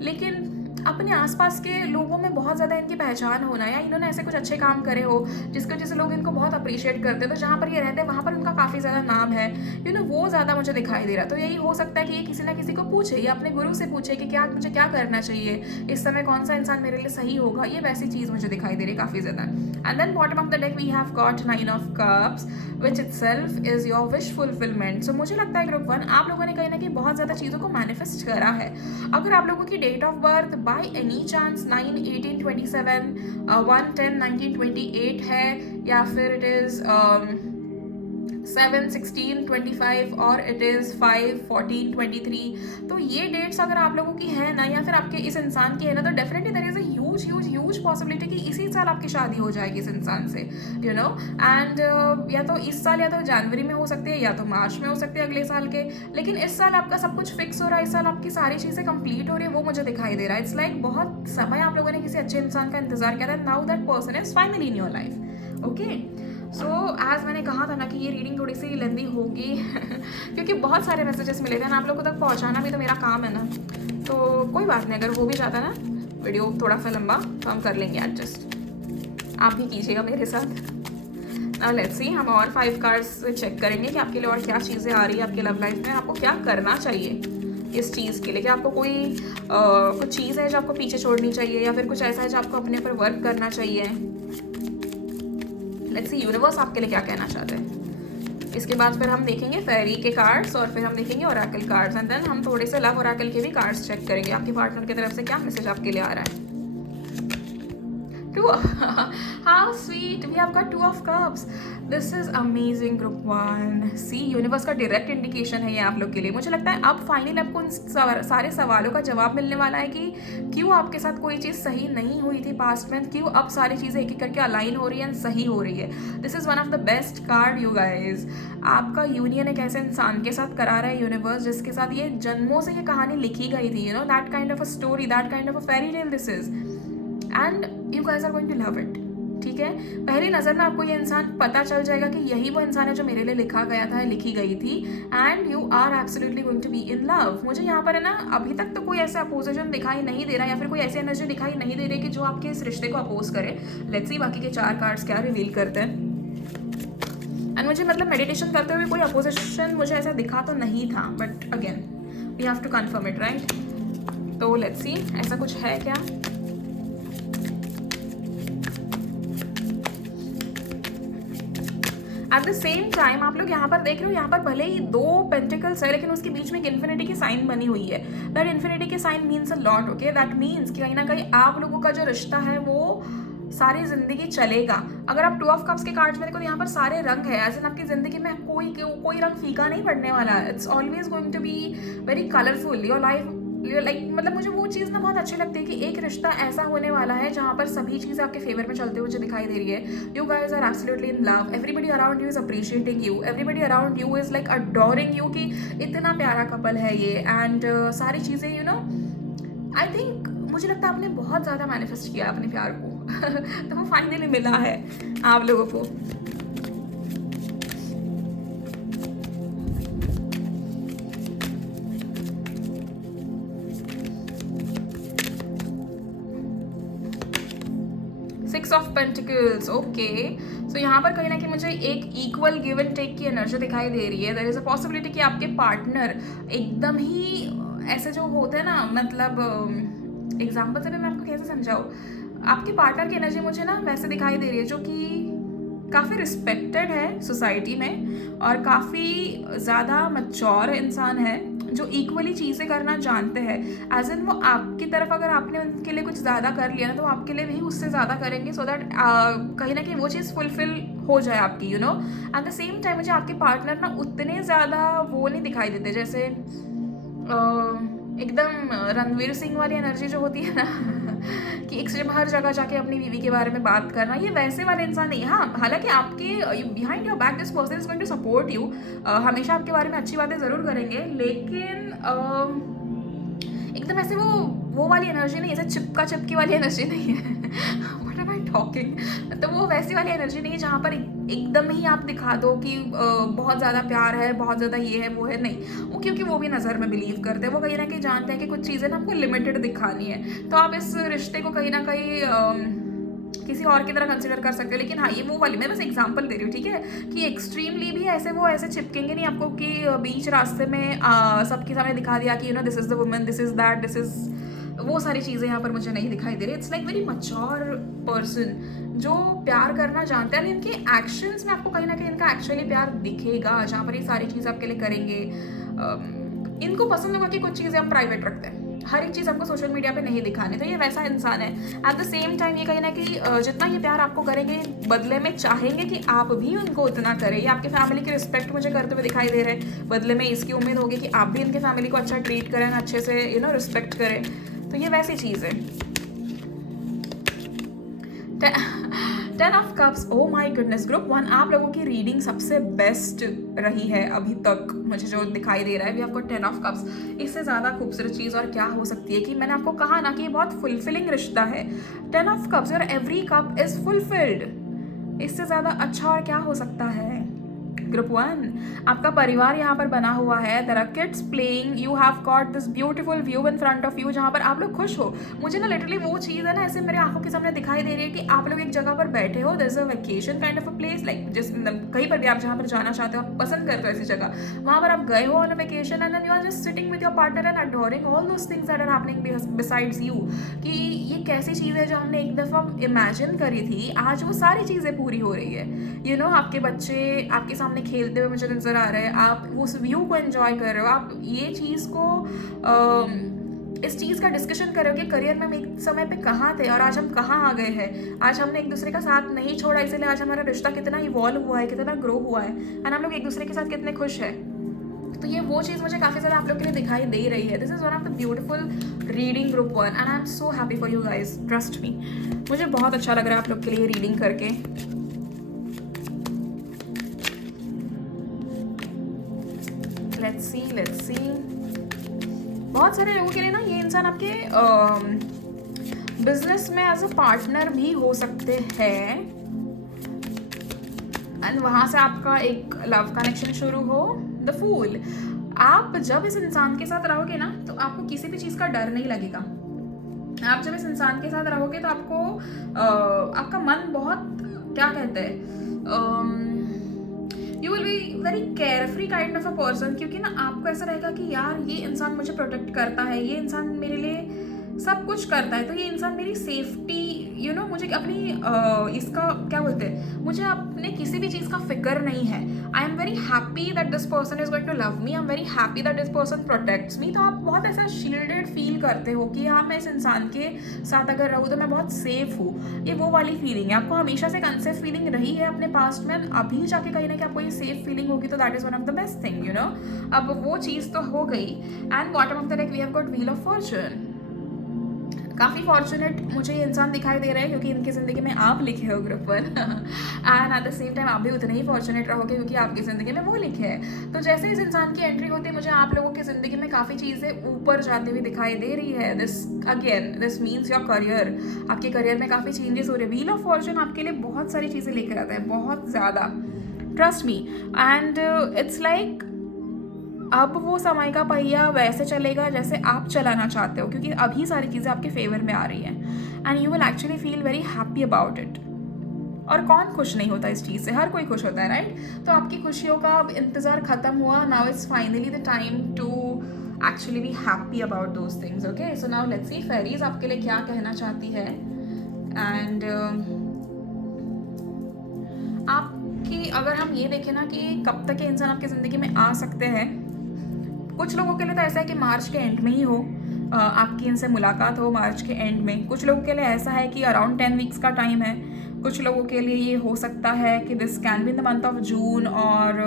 लेकिन अपने आसपास के लोगों में बहुत ज़्यादा इनकी पहचान होना, या इन्होंने ऐसे कुछ अच्छे काम करे हो जिसकी वजह से लोग इनको बहुत अप्रिशिएट करते हैं, तो जहाँ पर ये रहते हैं वहाँ पर उनका काफ़ी ज़्यादा नाम है, वो ज़्यादा मुझे दिखाई दे रहा है। तो यही हो सकता है कि ये किसी ना किसी को पूछे या अपने गुरु से पूछे कि क्या मुझे क्या करना चाहिए, इस समय कौन सा इंसान मेरे लिए सही होगा, ये वैसी चीज़ मुझे दिखाई दे रही है काफ़ी ज़्यादा। And then bottom of the deck we have got 9 of cups which itself is your wish fulfilment. So मुझे लगता है ग्रुप 1 आप लोगों ने कहीं ना कहीं बहुत ज़्यादा चीज़ों को मैनिफेस्ट करा है। अगर आप लोगों की date of birth by any chance 9, 18, 27, 1, 10, 19, 28 है, या फिर इट इज़ 7, 16, 25 और इट इज़ 5, 14, 23, तो ये डेट्स अगर आप लोगों की है ना, या फिर आपके इस इंसान की है ना, तो definitely there is a huge possibility कि इसी साल आपकी शादी हो जाएगी इस इंसान से, एंड या तो इस साल या तो जनवरी में हो सकती है, या तो मार्च में हो सकती है अगले साल के, लेकिन इस साल आपका सब कुछ फिक्स हो रहा है, इस साल आपकी सारी चीज़ें कंप्लीट हो रही है, वो मुझे दिखाई दे रहा है। इट्स लाइक बहुत समय आप लोगों ने किसी अच्छे इंसान का इंतजार किया था, now that person is finally in your life. Okay, so as मैंने कहा था ना कि ये रीडिंग थोड़ी सी लेंदी होगी क्योंकि बहुत सारे मैसेजेस मिले थे ना, आप लोगों तक पहुंचाना भी तो मेरा काम है ना, तो कोई बात नहीं, अगर हो भी जाता ना वीडियो थोड़ा सा लंबा तो हम कर लेंगे एडजस्ट, आप भी कीजिएगा मेरे साथ। नाउ लेट्स सी, हम और 5 कार्ड्स चेक करेंगे कि आपके लिए और क्या चीज़ें आ रही है आपके लव लाइफ में, आपको क्या करना चाहिए इस चीज़ के लिए, कि आपको कोई कुछ चीज़ है जो आपको पीछे छोड़नी चाहिए, या फिर कुछ ऐसा है जो आपको अपने ऊपर वर्क करना चाहिए। लेट्स सी यूनिवर्स आपके लिए क्या कहना चाहते हैं। इसके बाद फिर हम देखेंगे फेरी के कार्ड्स, और फिर हम देखेंगे ओरेकल कार्ड्स, एंड देन हम थोड़े से लव ओरेकल के भी कार्ड्स चेक करेंगे, आपके पार्टनर की तरफ से क्या मैसेज आपके लिए आ रहा है। How sweet, we have got 2 of cups. This is amazing group 1. See, universe का डायरेक्ट इंडिकेशन है ये आप लोग के लिए। मुझे लगता है अब फाइनली आपको उन सारे सवालों का जवाब मिलने वाला है कि क्यों आपके साथ कोई चीज़ सही नहीं हुई थी पास्ट में, क्यों अब सारी चीज़ें एक एक करके अलाइन हो रही है, सही हो रही है। This is one of the best card you guys. आपका यूनियन एक ऐसे इंसान के साथ करा रहा है यूनिवर्स जिसके साथ ये जन्मों से ये कहानी लिखी गई थी, that kind of a story, that kind of a fairy tale this is, and you guys are going to love it. ठीक है, पहली नज़र में आपको ये इंसान पता चल जाएगा कि यही वो इंसान है जो मेरे लिए लिखा गया था, लिखी गई थी, and you are absolutely going to be in love. मुझे यहाँ पर है ना अभी तक तो कोई ऐसा अपोजिशन दिखाई नहीं दे रहा, या फिर कोई ऐसी एनर्जी दिखाई नहीं दे रही कि जो आपके इस रिश्ते को अपोज करे। लेट्स सी बाकी के 4 कार्ड्स क्या रिवील करते हैं। एंड मुझे मतलब मेडिटेशन करते हुए कोई अपोजिशन मुझे ऐसा दिखा तो नहीं था, but again we have to confirm it, right. तो लेट्स सी ऐसा कुछ है क्या। एट द सेम टाइम आप लोग यहाँ पर देख रहे हो, यहाँ पर भले ही 2 पेंटिकल्स है, लेकिन उसके बीच में एक इन्फिनिटी की साइन बनी हुई है। दैट इन्फिनिटी की sign means a lot. Okay, that means कि कहीं ना कहीं आप लोगों का जो रिश्ता है वो सारी जिंदगी चलेगा। अगर आप 2 ऑफ कप्स के कार्ड्स में देखो तो यहाँ पर सारे रंग है, एज इन आपकी जिंदगी में कोई रंग फीका नहीं पड़ने वाला। It's always going to be very colourful your life. Like मतलब मुझे वो चीज़ ना बहुत अच्छी लगती है कि एक रिश्ता ऐसा होने वाला है जहाँ पर सभी चीज़ें आपके फेवर में चलते हुए मुझे दिखाई दे रही है। You guys are absolutely in love, everybody around you is appreciating you, everybody around you is like adoring you कि इतना प्यारा कपल है ये, एंड सारी चीज़ें आई थिंक मुझे लगता है आपने बहुत ज़्यादा मैनिफेस्ट किया अपने प्यार को तो वो फाइनली मिला है आप लोगों को। Six of pentacles. ओके, सो यहाँ पर कहीं ना कहीं मुझे एक इक्वल गिव एंड टेक की एनर्जी दिखाई दे रही है। देयर इज अ पॉसिबिलिटी कि आपके पार्टनर एकदम ही ऐसे जो होते हैं ना, मतलब एग्जाम्पल से भी मैं आपको कैसे समझाऊँ, आपके पार्टनर की एनर्जी मुझे ना वैसे दिखाई दे रही है जो कि काफ़ी रिस्पेक्टेड है सोसाइटी में, और काफ़ी ज़्यादा मैच्योर इंसान है जो इक्वली चीज़ें करना जानते हैं। एज इन वो आपकी तरफ अगर आपने उनके लिए कुछ ज़्यादा कर लिया ना, तो आपके लिए भी उससे ज़्यादा करेंगे, सो दैट कहीं ना कहीं वो चीज़ फुलफिल हो जाए आपकी, एट द सेम टाइम मुझे आपके पार्टनर ना उतने ज़्यादा वो नहीं दिखाई देते, जैसे एकदम रणवीर सिंह वाली एनर्जी जो होती है ना कि एक सिर्फ हर जगह जाके अपनी बीवी के बारे में बात करना, ये वैसे वाले इंसान नहीं है। हाँ, हालांकि आपके behind your back this person is going to support you, हमेशा आपके बारे में अच्छी बातें ज़रूर करेंगे, लेकिन एकदम ऐसे वो वाली एनर्जी नहीं, ऐसे चिपकी वाली एनर्जी नहीं है व्हाट एम आई टॉकिंग। तो वो वैसी वाली एनर्जी नहीं है जहाँ पर एकदम ही आप दिखा दो कि बहुत ज़्यादा प्यार है, बहुत ज़्यादा ये है वो है, नहीं। वो क्योंकि वो भी नज़र में बिलीव करते हैं, वो कहीं ना कहीं जानते हैं कि कुछ चीज़ें ना आपको लिमिटेड दिखानी है, तो आप इस रिश्ते को कहीं ना कहीं किसी और की तरह कंसिडर कर सकते हो। लेकिन हाँ, ये वो वाली मैं बस एग्जांपल दे रही हूँ, ठीक है, कि एक्सट्रीमली भी ऐसे वो ऐसे चिपकेंगे नहीं आपको कि बीच रास्ते में सबके सामने दिखा दिया कि this is the woman, this is that, this is, वो सारी चीज़ें यहाँ पर मुझे नहीं दिखाई दे रही। It's like very mature person जो प्यार करना जानते हैं, इनके एक्शंस में आपको कहीं ना कहीं इनका एक्चुअली प्यार दिखेगा, जहाँ पर ये सारी चीज़ आपके लिए करेंगे। इनको पसंद होगा कि कुछ चीज़ें हम प्राइवेट रखते हैं, हर एक चीज़ आपको सोशल मीडिया पे नहीं दिखानी, तो ये वैसा इंसान है। एट द सेम टाइम ये कहीं ना कहीं जितना ये प्यार आपको करेंगे, बदले में चाहेंगे कि आप भी उनको उतना करें। ये आपके फैमिली की रिस्पेक्ट मुझे करते हुए दिखाई दे रहे हैं, बदले में इसकी उम्मीद होगी कि आप भी इनके फैमिली को अच्छा ट्रीट करें, अच्छे से रिस्पेक्ट करें। तो ये वैसी चीज़ है। 10 of cups, oh my goodness. Group 1, आप लोगों की रीडिंग सबसे बेस्ट रही है अभी तक, मुझे जो दिखाई दे रहा है। भी आपको 10 ऑफ कप्स, इससे ज़्यादा खूबसूरत चीज़ और क्या हो सकती है, कि मैंने आपको कहा ना कि ये बहुत फुलफिलिंग रिश्ता है। 10 ऑफ कप्स और एवरी कप इज फुलफिल्ड, इससे ज़्यादा अच्छा और क्या हो सकता है। ग्रुप 1, आपका परिवार यहाँ पर बना हुआ है। There are kids playing, you have got this beautiful view in front of you, जहाँ पर आप लोग खुश हो। मुझे ना लिटरली वो चीज़ है ना ऐसे मेरे आंखों के सामने दिखाई दे रही है कि आप लोग एक जगह पर बैठे हो, there is a vacation kind of a place, like जिस कहीं पर भी आप जहाँ पर जाना चाहते हो, आप पसंद करते हो ऐसी जगह, वहाँ पर आप गए हो on a vacation and then you are just sitting with your partner and adoring all those things that are happening besides you. कि ये कैसी चीज़ है जो हमने एक दफ़ा इमेजिन करी थी, आज वो सारी चीज़ें पूरी हो रही है। आपके बच्चे आपके सामने खेलते हुए मुझे नज़र आ रहे हैं, आप उस व्यू को एंजॉय कर रहे हो, आप ये चीज़ को इस चीज़ का डिस्कशन कर रहे हो कि करियर में हम एक समय पे कहाँ थे और आज हम कहाँ आ गए हैं। आज हमने एक दूसरे का साथ नहीं छोड़ा, इसलिए आज हमारा रिश्ता कितना इवॉल्व हुआ है, कितना ग्रो हुआ है, एंड हम लोग एक दूसरे के साथ कितने खुश हैं। तो ये वो चीज़ मुझे काफ़ी ज़्यादा आप लोग के लिए दिखाई दे रही है। This is one of the beautiful reading group 1 and I am so happy for you guys, trust me. मुझे बहुत अच्छा लग रहा है आप लोग के लिए रीडिंग करके। Let's see. बहुत सारे लोगों के लिए ना ये इंसान आपके बिजनेस में एज अ पार्टनर भी हो सकते हैं, एंड वहाँ से आपका एक लव कनेक्शन शुरू हो। द फूल, आप जब इस इंसान के साथ रहोगे ना तो आपको किसी भी चीज़ का डर नहीं लगेगा। आप जब इस इंसान के साथ रहोगे तो आपको आपका मन बहुत, क्या कहते हैं, you will be very carefree kind of a person, क्योंकि ना आपको ऐसा रहेगा कि यार ये इंसान मुझे प्रोटेक्ट करता है, ये इंसान मेरे लिए सब कुछ करता है, तो ये इंसान मेरी सेफ्टी, मुझे अपनी इसका क्या बोलते हैं, मुझे अपने किसी भी चीज़ का फिक्र नहीं है। I am very happy that this person is going to love me, I am very happy that this person protects me. तो आप बहुत ऐसा शील्डेड फील करते हो कि हाँ, मैं इस इंसान के साथ अगर रहूँ तो मैं बहुत सेफ हूँ। ये वो वाली फीलिंग है, आपको हमेशा से एक अनसेफ फीलिंग रही है अपने पास्ट में, अभी जाके कहीं ना कहीं आपको ये सेफ फीलिंग होगी, तो that is one of the best thing, अब वो चीज़ तो हो गई। And bottom of the deck we have got wheel of fortune. काफ़ी फॉर्चुनेट मुझे ये इंसान दिखाई दे रहा है क्योंकि इनकी ज़िंदगी में आप लिखे हो group 1 and at the same time आप भी उतने ही फॉर्चुनेट रहोगे क्योंकि आपकी ज़िंदगी में वो लिखे हैं। तो जैसे इस इंसान की एंट्री होती है, मुझे आप लोगों की ज़िंदगी में काफ़ी चीज़ें ऊपर जाती हुई दिखाई दे रही है। दिस मीन्स योर करियर, आपके करियर में काफ़ी चेंजेस हो रहे हैं। व्हील ऑफ फॉर्चून आपके लिए बहुत सारी चीज़ें लेकर आता है, बहुत ज़्यादा, trust me. And it's like अब वो समय का पहिया वैसे चलेगा जैसे आप चलाना चाहते हो, क्योंकि अभी सारी चीज़ें आपके फेवर में आ रही हैं and you will actually feel very happy about it. और कौन खुश नहीं होता इस चीज़ से, हर कोई खुश होता है, राइट? तो आपकी खुशियों का अब इंतज़ार ख़त्म हुआ, now it's finally the time to actually be happy about those things. Okay, so now let's see fairies आपके लिए क्या कहना चाहती है। एंड आपकी अगर हम ये देखें ना कि कब तक ये इंसान आपकी ज़िंदगी में आ सकते हैं, कुछ लोगों के लिए तो ऐसा है कि मार्च के एंड में ही हो, आपकी इनसे मुलाकात हो मार्च के एंड में। कुछ लोगों के लिए ऐसा है कि अराउंड 10 वीक्स का टाइम है। कुछ लोगों के लिए ये हो सकता है कि this can be in the month of June और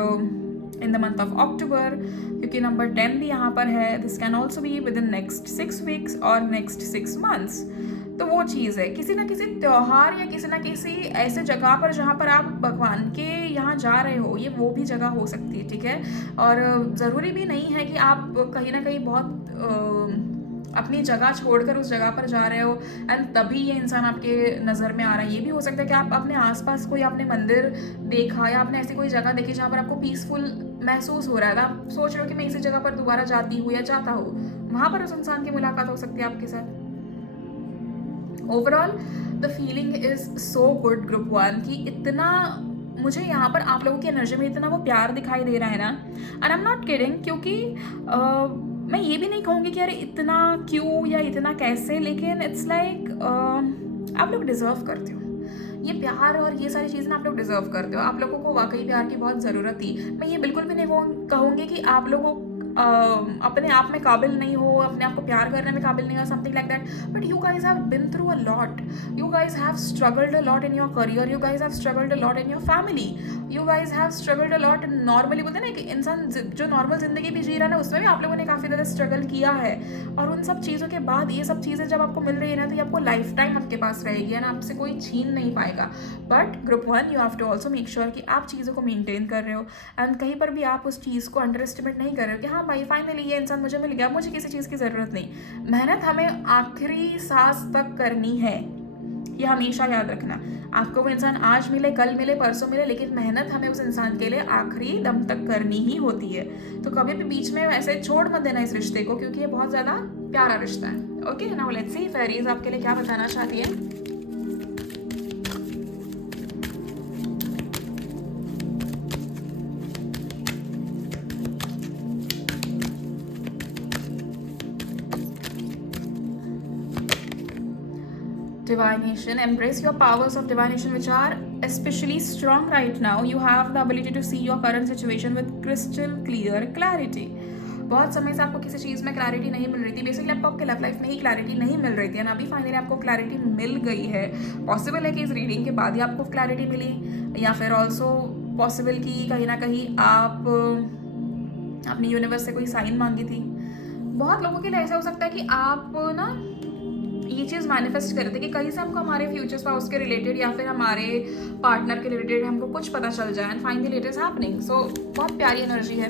in the month of October, क्योंकि नंबर 10 भी यहाँ पर है। This can also be within next 6 weeks और नेक्स्ट 6 मंथ्स। तो वो चीज़ है, किसी ना किसी त्यौहार या किसी ना किसी ऐसे जगह पर जहाँ पर आप भगवान के यहाँ जा रहे हो, ये वो भी जगह हो सकती है, ठीक है? और ज़रूरी भी नहीं है कि आप कहीं ना कहीं बहुत अपनी जगह छोड़कर उस जगह पर जा रहे हो एंड तभी ये इंसान आपके नज़र में आ रहा है। ये भी हो सकता है कि आप अपने आसपास कोई आपने मंदिर देखा या आपने ऐसी कोई जगह देखी जहाँ पर आपको पीसफुल महसूस हो रहा है, तो आप सोच रहे हो कि मैं इसी जगह पर दोबारा जाती हूँ या जाता हूँ, वहाँ पर उस इंसान की मुलाकात हो सकती है आपके साथ। Overall the feeling is so good group one कि इतना मुझे यहाँ पर आप लोगों की एनर्जी में इतना वो प्यार दिखाई दे रहा है ना, and I am not kidding, क्योंकि मैं ये भी नहीं कहूँगी कि अरे इतना क्यों या इतना कैसे, लेकिन इट्स लाइक आप लोग डिज़र्व करते हो ये प्यार और ये सारी चीज़ें ना, आप लोग डिज़र्व करते हो। आप लोगों को वाकई प्यार की बहुत ज़रूरत थी। मैं ये बिल्कुल भी नहीं कहूँगी कि आप लोगों अपने आप में काबिल नहीं हो, अपने आप को प्यार करने में काबिल नहीं हो, something like that, but you guys have been through a lot, you guys have struggled a lot in your career, you guys have struggled a lot in your family, you guys have struggled a lot. Normally बोलते हैं ना कि इंसान जो normal जिंदगी भी जी रहा है ना, उसमें भी आप लोगों ने काफ़ी ज़्यादा स्ट्रगल किया है, और उन सब चीज़ों के बाद ये सब चीज़ें जब आपको मिल रही है ना, तो ये आपको लाइफ टाइम आपके पास रहेगी ना, आपसे कोई छीन नहीं पाएगा। But group one, you have to also make sure कि आप चीज़ों को मेंटेन कर रहे हो एंड कहीं पर भी आप उस चीज़ को अंडर एस्टिमेट नहीं कर रहे हो कि हाँ भाई फाइनली ये इंसान मुझे मिल गया, मुझे किसी चीज़ की ज़रूरत नहीं। मेहनत हमें आखिरी सांस तक करनी है, ये हमेशा याद रखना। आपको वो इंसान आज मिले, कल मिले, परसों मिले, लेकिन मेहनत हमें उस इंसान के लिए आखिरी दम तक करनी ही होती है। तो कभी भी बीच में ऐसे छोड़ मत देना इस रिश्ते को, क्योंकि ये बहुत ज़्यादा प्यारा रिश्ता है। Okay, now let's see fairies आपके लिए क्या बताना चाहती है। Divination, embrace your powers of divination which are especially strong right now. You have the ability to see your current situation with crystal clear clarity. बहुत समय से आपको किसी चीज़ में क्लैरिटी नहीं मिल रही थी, बेसिकली आपको आपके लव लाइफ में ही क्लैरिटी नहीं मिल रही थी, एंड अभी फाइनली आपको क्लैरिटी मिल गई है। पॉसिबल है कि इस रीडिंग के बाद ही आपको क्लैरिटी मिली, या फिर ऑल्सो पॉसिबल कि कहीं ना कहीं आप अपनी यूनिवर्स से कोई साइन मांगी थी। बहुत लोगों के लिए ऐसा हो सकता है कि आप ना ये चीज़ मैनिफेस्ट कर रहे थे कि कहीं से हमको हमारे फ्यूचर स्पाउस के रिलेटेड या फिर हमारे पार्टनर के रिलेटेड हमको कुछ पता चल जाए, and finally it is happening. So बहुत प्यारी एनर्जी है।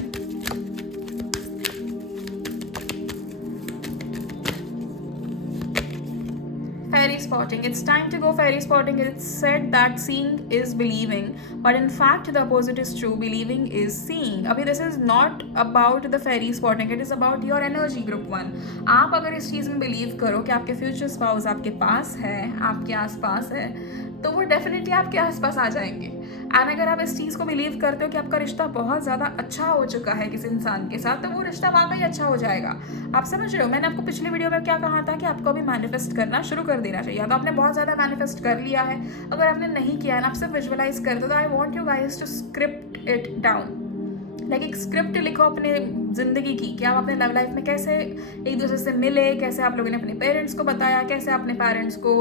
Fairy spotting. It's time to go fairy spotting. It's said that seeing is believing, but in fact the opposite is true. Believing is seeing. अभी this is not about the fairy spotting. It is about your energy group one. आप अगर इस चीज़ में believe करो कि आपके future spouse आपके पास है, आपके आसपास है, तो वो डेफिनेटली आपके आसपास आ जाएंगे। एंड अगर आप इस चीज़ को बिलीव करते हो कि आपका रिश्ता बहुत ज़्यादा अच्छा हो चुका है किसी इंसान के साथ, तो वो रिश्ता वाकई अच्छा हो जाएगा। आप समझ रहे हो, मैंने आपको पिछले वीडियो में क्या कहा था कि आपको अभी मैनिफेस्ट करना शुरू कर देना चाहिए। तो आपने बहुत ज़्यादा मैनिफेस्ट कर लिया है, अगर आपने नहीं किया ना, आप सिर्फ विजुअलाइज कर दो, तो I want you guys to script it down. Like एक स्क्रिप्ट लिखो अपने ज़िंदगी की, कि आप अपने लव लाइफ में कैसे एक दूसरे से मिले, कैसे आप लोगों ने अपने पेरेंट्स को बताया, कैसे अपने पेरेंट्स को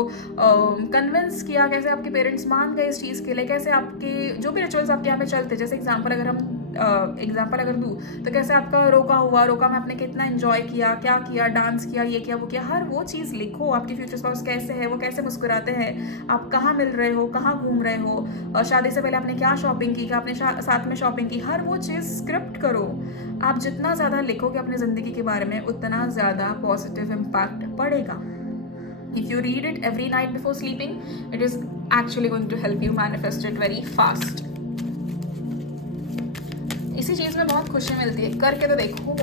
कन्विंस किया, कैसे आपके पेरेंट्स मान गए इस चीज़ के लिए, कैसे आपके जो भी रिचुअल्स आपके यहाँ पे चलते, जैसे एग्जाम्पल अगर दूँ तो कैसे आपका रोका में आपने कितना एंजॉय किया, क्या किया, डांस किया, ये किया, वो किया, हर वो चीज़ लिखो। आपके फ्यूचर स्पाउस कैसे है, वो कैसे मुस्कुराते हैं, आप कहाँ मिल रहे हो, कहाँ घूम रहे हो, और शादी से पहले आपने क्या शॉपिंग की, क्या आपने साथ में शॉपिंग की, हर वो चीज़ स्क्रिप्ट करो। आप जितना ज़्यादा लिखोगे अपनी ज़िंदगी के बारे में, उतना ज़्यादा पॉजिटिव इम्पैक्ट पड़ेगा। If you read it every night before sleeping, it is actually going to help you manifest it very fast. इसी चीज़ में बहुत खुशी मिलती है, करके तो देखो।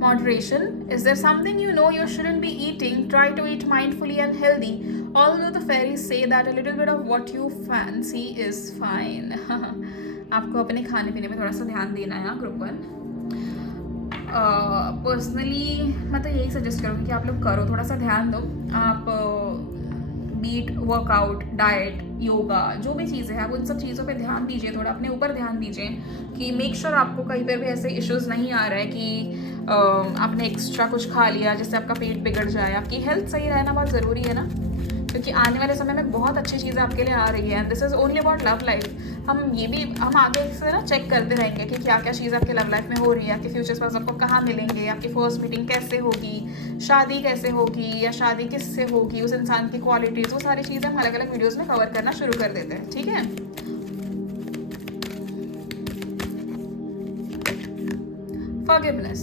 Moderation. Is there something you know you shouldn't be eating? Try to eat mindfully and healthy. Although the fairies say that a little bit of what you fancy is fine. आपको अपने खाने पीने में थोड़ा सा ध्यान देना है ग्रुप वन। पर्सनली मैं तो यही सजेस्ट करूँगी कि आप लोग करो, थोड़ा सा ध्यान दो। आप बीट, वर्कआउट, डाइट, योगा, जो भी चीज़ें हैं, आप उन सब चीज़ों पे ध्यान दीजिए, थोड़ा अपने ऊपर ध्यान दीजिए कि मेक श्योर आपको कहीं पर भी ऐसे इश्यूज़ नहीं आ रहा है कि आपने एक्स्ट्रा कुछ खा लिया जिससे आपका पेट बिगड़ जाए। आपकी हेल्थ सही रहना बहुत ज़रूरी है ना, क्योंकि आने वाले समय में बहुत अच्छी चीज़ें आपके लिए आ रही है। And this is only about love life. हम आगे से ना चेक करते रहेंगे कि क्या क्या चीज़ आपके लव लाइफ में हो रही है, आपके फ्यूचर्स पास आपको कहाँ मिलेंगे, आपकी फर्स्ट मीटिंग कैसे होगी, शादी कैसे होगी, या शादी किससे होगी, उस इंसान की क्वालिटीज़, वो सारी चीज़ें हम अलग अलग वीडियोज़ में कवर करना शुरू कर देते हैं। ठीक है, फॉरगिवनेस।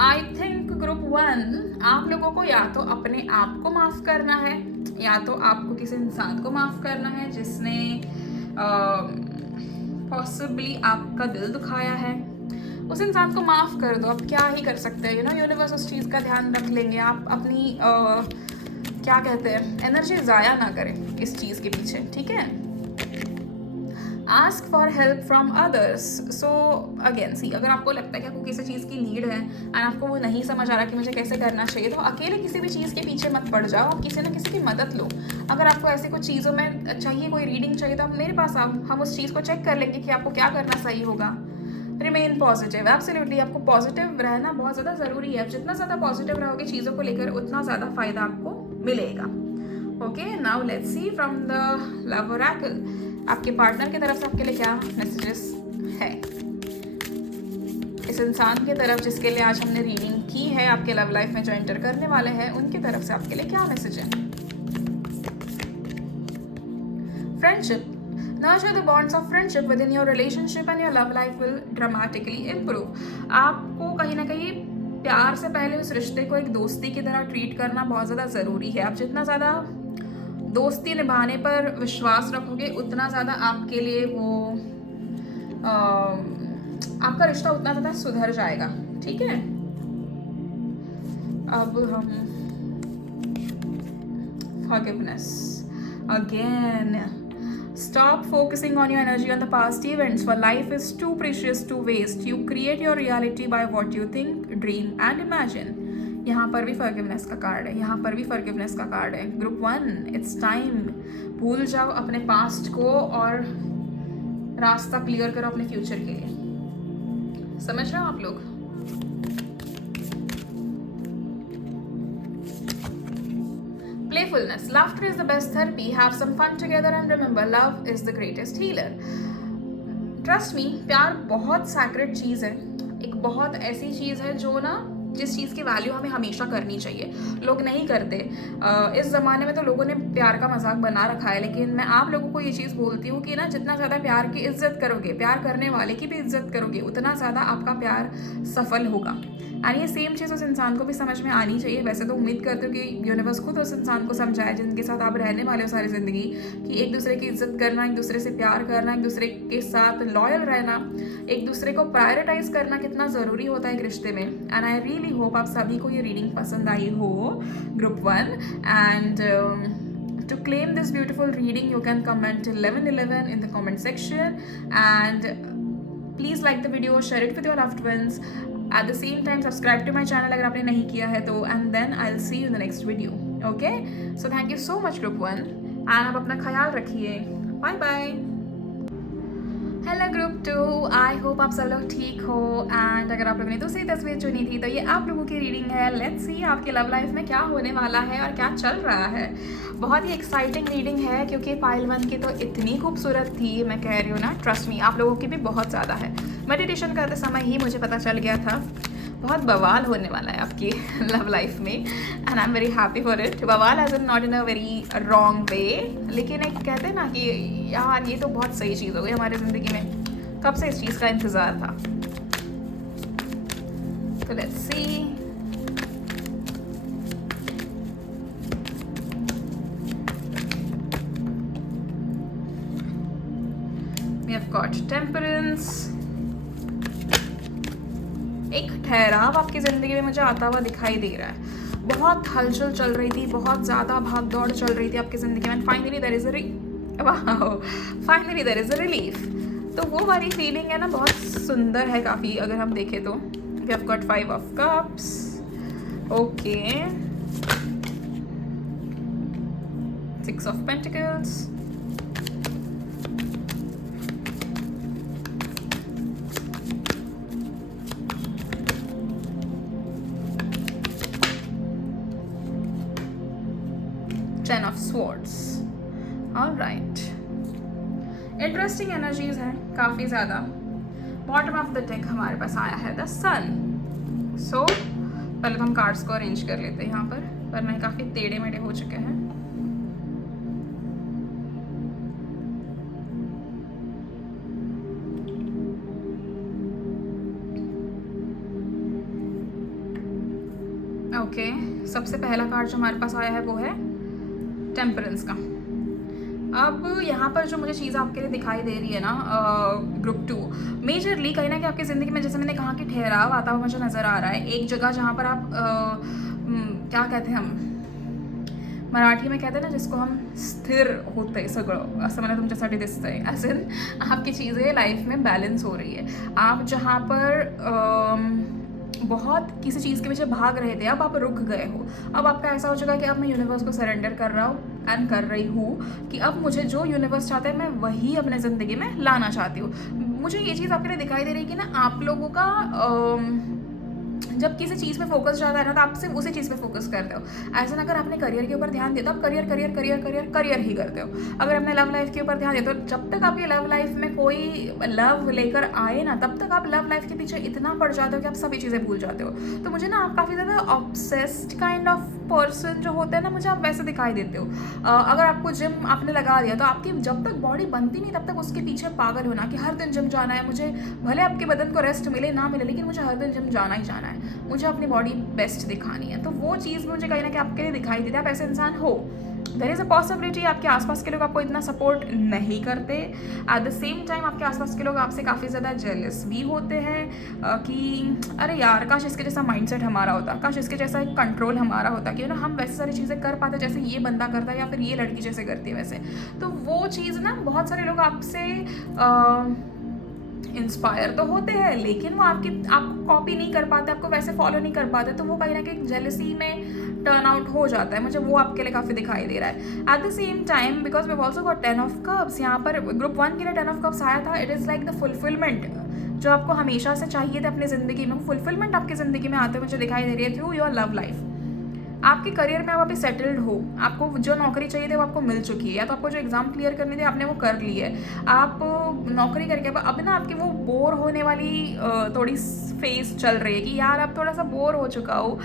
आई थिंक ग्रुप 1 आप लोगों को या तो अपने आप को माफ़ करना है, या तो आपको किसी इंसान को माफ़ करना है जिसने पॉसिबली आपका दिल दुखाया है। उस इंसान को माफ़ कर दो, आप क्या ही कर सकते हैं। यूनिवर्स उस चीज़ का ध्यान रख लेंगे। आप अपनी क्या कहते हैं, एनर्जी ज़ाया ना करें इस चीज़ के पीछे, ठीक है। Ask for help from others. So again see, अगर आपको लगता है कि आपको किसी चीज़ की नीड है एंड आपको वो नहीं समझ आ रहा कि मुझे कैसे करना चाहिए, तो अकेले किसी भी चीज़ के पीछे मत पड़ जाओ, आप किसी न किसी की मदद लो। अगर आपको ऐसी कुछ चीज़ों में चाहिए, कोई रीडिंग चाहिए, तो आप मेरे पास आओ, हम उस चीज़ को चेक कर लेंगे कि आपको क्या करना सही होगा। रिमेन पॉजिटिव, एब्सोल्युटली आपको पॉजिटिव रहना बहुत ज़्यादा ज़रूरी है। जितना ज़्यादा पॉजिटिव रहोगे चीज़ों को लेकर, उतना ज़्यादा फ़ायदा आपको मिलेगा। Okay, now let's C from the love Oracle, आपके पार्टनर की तरफ से आपके लिए क्या मैसेजेस है। इस इंसान की तरफ जिसके लिए आज हमने रीडिंग की है, आपके लव लाइफ में जो एंटर करने वाले हैं, उनकी तरफ से आपके लिए क्या मैसेज है। Friendship, nurture the bonds of friendship within your relationship and your love life will dramatically improve। आपको कहीं ना कहीं प्यार से पहले उस रिश्ते को एक दोस्ती की तरह ट्रीट करना बहुत ज़्यादा ज़रूरी है। आप जितना ज़्यादा दोस्ती निभाने पर विश्वास रखोगे, उतना ज़्यादा आपके लिए वो आपका रिश्ता उतना ज़्यादा सुधर जाएगा, ठीक है। अब हम forgiveness again. Stop focusing on your energy on the past events, for life is too precious to waste. You create your reality by what you think, dream and imagine. यहाँ पर भी फॉरगिवनेस का कार्ड है, यहाँ पर भी forgiveness का card है। Group 1, it's time. भूल जाओ अपने पास्ट को और रास्ता क्लियर करो अपने फ्यूचर के लिए। समझ रहे हो आप लोग। Playfulness, laughter is the best therapy. Have some fun together and remember, love is the greatest healer. Trust me, प्यार बहुत सैक्रेड चीज़ है, एक बहुत ऐसी चीज़ है जो ना, जिस चीज़ की वैल्यू हमें हमेशा करनी चाहिए। लोग नहीं करते। इस ज़माने में तो लोगों ने प्यार का मजाक बना रखा है, लेकिन मैं आप लोगों को ये चीज़ बोलती हूँ कि ना, जितना ज़्यादा प्यार की इज्जत करोगे, प्यार करने वाले की भी इज्जत करोगे, उतना ज़्यादा आपका प्यार सफल होगा। एंड ये सेम चीज़ उस इंसान को भी समझ में आनी चाहिए। वैसे तो उम्मीद करते हो कि यूनिवर्स खुद उस इंसान को समझाए जिनके साथ आप रहने वाले हो सारी ज़िंदगी, कि एक दूसरे की इज्जत करना, एक दूसरे से प्यार करना, एक दूसरे के साथ लॉयल रहना, एक दूसरे को प्रायोरिटाइज करना कितना ज़रूरी होता है एक रिश्ते में। एंड आई रियली होप आप सभी को ये रीडिंग पसंद आई हो, group 1। And to claim this beautiful reading, you can comment 1111 in the comment section, and please like the video, share it with your loved ones. At the same time, subscribe to my channel अगर आपने नहीं किया है तो, and then I'll see you in the next video. Okay? So thank you so much group 1, and आप अपना ख्याल रखिए। Bye bye. Hello group 2, I hope आप सब लोग ठीक हो। एंड अगर आप लोगों ने दूसरी तस्वीर चुनी थी, तो ये आप लोगों की रीडिंग है। लेट्स सी आपके लव लाइफ में क्या होने वाला है और क्या चल रहा है। बहुत ही एक्साइटिंग रीडिंग है, क्योंकि पाइल 1 की तो इतनी खूबसूरत थी, मैं कह रही हूँ ना, ट्रस्ट मी, आप लोगों की भी बहुत ज़्यादा है। मेडिटेशन करते समय ही मुझे पता चल गया था, बहुत बवाल होने वाला है आपकी लव लाइफ में, and I am very happy for it. बवाल as in not in a very wrong way, लेकिन एक कहते हैं ना कि यार ये तो बहुत सही चीज़ हो गई हमारी ज़िंदगी में, कब से इस चीज़ का इंतज़ार था। तो let's see. We have got temperance. एक ठहराव आपकी ज़िंदगी में मुझे आता हुआ दिखाई दे रहा है। बहुत हलचल चल रही थी, बहुत ज़्यादा भाग दौड़ चल रही थी आपकी ज़िंदगी में। Finally there is a relief. तो वो वाली फीलिंग है ना, बहुत सुंदर है काफ़ी, अगर हम देखें तो। We have got 5 of cups. Okay, 6 of pentacles, Ten of Swords. All right. Interesting energies हैं काफ़ी ज़्यादा। बॉटम ऑफ द डेक हमारे पास आया है द सन। सो पहले तो हम कार्ड्स को अरेंज कर लेते हैं यहाँ पर, वरना काफ़ी टेढ़े मेढ़े हो चुके हैं। ओके, सबसे पहला कार्ड जो हमारे पास आया है वो है टेम्परेंस का। अब यहाँ पर जो मुझे चीज़ आपके लिए दिखाई दे रही है ना, ग्रुप 2 मेजरली कहीं ना कहीं आपकी ज़िंदगी में, जैसे मैंने कहा कि ठहराव आता हुआ मुझे नज़र आ रहा है। एक जगह जहाँ पर आप क्या कहते हैं, हम मराठी में कहते हैं ना जिसको हम स्थिर होते सगळं, असं मला तुमच्यासाठी दिसतंय, ॲज इन आपकी चीज़ें लाइफ में बैलेंस हो रही है। आप जहाँ पर बहुत किसी चीज़ के पीछे भाग रहे थे, अब आप रुक गए हो। अब आपका ऐसा हो चुका है कि अब मैं यूनिवर्स को सरेंडर कर रहा हूँ एंड कर रही हूँ कि अब मुझे जो यूनिवर्स चाहता है मैं वही अपने ज़िंदगी में लाना चाहती हूँ। मुझे ये चीज़ आपके लिए दिखाई दे रही है कि ना आप लोगों का जब किसी चीज़ में फोकस ज़्यादा है ना तो आप सिर्फ उसी चीज़ पे फोकस करते हो। ऐसा ना, अगर आपने करियर के ऊपर ध्यान दिया तो आप career career career career career ही करते हो। अगर आपने लव लाइफ के ऊपर ध्यान दिया तो जब तक आपकी लव लाइफ में कोई लव लेकर आए ना, तब तक आप लव लाइफ के पीछे इतना पड़ जाते हो कि आप सभी चीज़ें भूल जाते हो। तो मुझे ना आप काफ़ी ज़्यादा ऑब्सेस्ड काइंड ऑफ पर्सन जो होते हैं ना, मुझे आप वैसे दिखाई देते हो। अगर आपको जिम आपने लगा दिया तो आपकी जब तक बॉडी बनती नहीं तब तक उसके पीछे पागल होना कि हर दिन जिम जाना है मुझे, भले आपके बदन को रेस्ट मिले ना मिले, लेकिन मुझे हर दिन जिम जाना ही जाना है, मुझे अपनी बॉडी बेस्ट दिखानी है। तो वो चीज़ मुझे कहीं ना कहीं आपके लिए दिखाई देती है। आप ऐसे इंसान हो, देयर इज़ अ पॉसिबिलिटी आपके आसपास के लोग आपको इतना सपोर्ट नहीं करते। एट द सेम टाइम आपके आसपास के लोग आपसे काफ़ी ज़्यादा जेलस भी होते हैं कि अरे यार काश इसके जैसा माइंडसेट हमारा होता, काश इसके जैसा एक कंट्रोल हमारा होता कि ना हम वैसे सारी चीज़ें कर पाते जैसे ये बंदा करता है या फिर ये लड़की जैसे करती है वैसे। तो वो चीज़ ना बहुत सारे लोग आपसे इंस्पायर तो होते हैं, लेकिन वो आपको कॉपी नहीं कर पाते, आपको वैसे फॉलो नहीं कर पाते, तो वो कहीं ना कहीं जेलसी में टर्न आउट हो जाता है। मुझे वो आपके लिए काफ़ी दिखाई दे रहा है। At the same time because we also got 10 of cups, यहाँ पर ग्रुप 1 के लिए 10 ऑफ कप्स आया था। It is like the fulfilment जो आपको हमेशा से चाहिए थे अपनी ज़िंदगी में, फुलफिलमेंट आपकी ज़िंदगी में आते हुए मुझे दिखाई दे रही है थ्रू योर लव लाइफ। आपके करियर में आप अभी सेटल्ड हो, आपको जो नौकरी चाहिए थी वो आपको मिल चुकी है, या तो आपको जो एग्ज़ाम क्लियर करनी थी आपने वो कर ली है। आप नौकरी करके अब ना आपकी वो बोर होने वाली थोड़ी फेज चल रही है कि यार अब थोड़ा सा बोर हो चुका हूँ,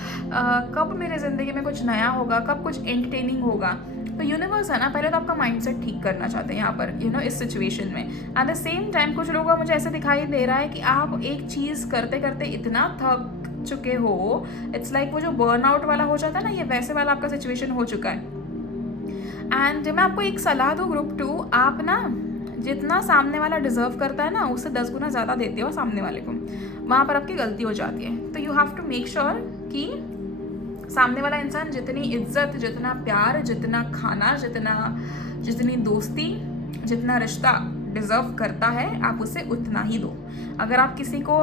कब मेरे ज़िंदगी में कुछ नया होगा, कब कुछ एंटरटेनिंग होगा। तो यूनिवर्स है ना, पहले तो आपका माइंडसेट ठीक करना चाहते हैं यहाँ पर इस सिचुएशन में। एट द सेम टाइम कुछ लोगों का मुझे ऐसे दिखाई दे रहा है कि आप एक चीज़ करते करते इतना थक चुके हो, इट्स लाइक वो जो बर्नआउट वाला हो जाता है ना, ये वैसे वाला आपका सिचुएशन हो चुका है। एंड मैं आपको एक सलाह दूँ ग्रुप 2, आप ना जितना सामने वाला डिजर्व करता है ना उससे 10 गुना ज़्यादा देते हो सामने वाले को, वहाँ पर आपकी गलती हो जाती है। तो you have to make sure कि सामने वाला इंसान जितनी इज्जत, जितना प्यार, जितना खाना, जितनी दोस्ती, जितना रिश्ता डिज़र्व करता है आप उसे उतना ही दो। अगर आप किसी को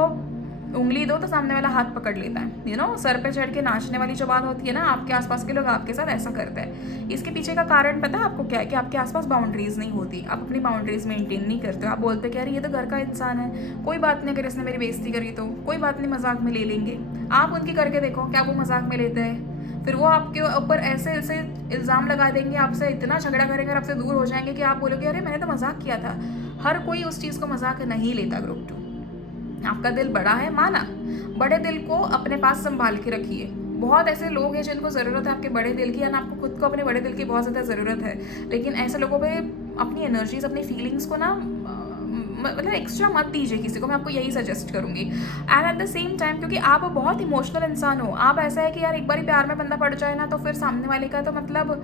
उंगली दो तो सामने वाला हाथ पकड़ लेता है, सर पे चढ़ के नाचने वाली जो बात होती है ना, आपके आसपास के लोग आपके साथ ऐसा करते हैं। इसके पीछे का कारण पता है आपको क्या है? कि आपके आसपास बाउंड्रीज नहीं होती, आप अपनी बाउंड्रीज मेंटेन नहीं करते हो। आप बोलते कि अरे ये तो घर का इंसान है, कोई बात नहीं, अगर इसने मेरी बेइज्जती करी तो कोई बात नहीं, मजाक में ले लेंगे। आप उनकी करके देखो, क्या वो मजाक में लेते हैं? फिर वो आपके ऊपर ऐसे ऐसे इल्ज़ाम लगा देंगे, आपसे इतना झगड़ा करेंगे और आपसे दूर हो जाएंगे कि आप बोलोगे अरे मैंने तो मजाक किया था। हर कोई उस चीज़ को मजाक नहीं लेता ग्रुप 2। आपका दिल बड़ा है, माना, बड़े दिल को अपने पास संभाल के रखिए। बहुत ऐसे लोग हैं जिनको ज़रूरत है आपके बड़े दिल की, या आपको खुद को अपने बड़े दिल की बहुत ज़्यादा ज़रूरत है, लेकिन ऐसे लोगों पे अपनी एनर्जीज, अपनी फीलिंग्स को ना मतलब एक्स्ट्रा मत दीजिए किसी को, मैं आपको यही सजेस्ट करूँगी। And at the same time क्योंकि आप बहुत इमोशनल इंसान हो, आप ऐसा है कि यार एक बार प्यार में बंदा पड़ जाए ना तो फिर सामने वाले का तो मतलब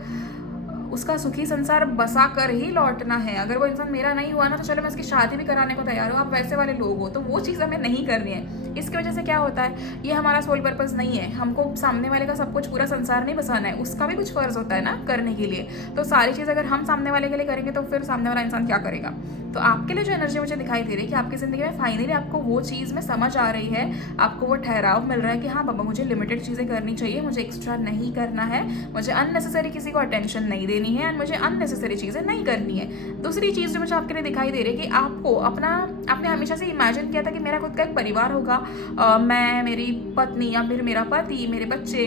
उसका सुखी संसार बसा कर ही लौटना है। अगर वो इंसान मेरा नहीं हुआ ना तो चलो मैं उसकी शादी भी कराने को तैयार हूँ। आप वैसे वाले लोग हो, तो वो चीज़ हमें नहीं करनी है। इसकी वजह से क्या होता है, ये हमारा सोल पर्पस नहीं है। हमको सामने वाले का सब कुछ पूरा संसार नहीं बसाना है, उसका भी कुछ फ़र्ज़ होता है ना करने के लिए। तो सारी चीज़ अगर हम सामने वाले के लिए करेंगे तो फिर सामने वाला इंसान क्या करेगा? तो आपके लिए जो एनर्जी मुझे दिखाई दे रही है कि आपकी ज़िंदगी में फाइनली आपको वो चीज़ में समझ आ रही है, आपको वो ठहराव मिल रहा है कि हाँ बाबा, मुझे लिमिटेड चीज़ें करनी चाहिए, मुझे एक्स्ट्रा नहीं करना है, मुझे अननेसेसरी किसी को अटेंशन नहीं देनी है, एंड मुझे अननेसेसरी चीज़ें नहीं करनी है। दूसरी चीज़ जो मुझे आपके लिए दिखाई दे रही है कि आपको आपने हमेशा से इमेजिन किया था कि मेरा खुद का एक परिवार होगा, मैं, मेरी पत्नी या फिर मेरा पति, मेरे बच्चे,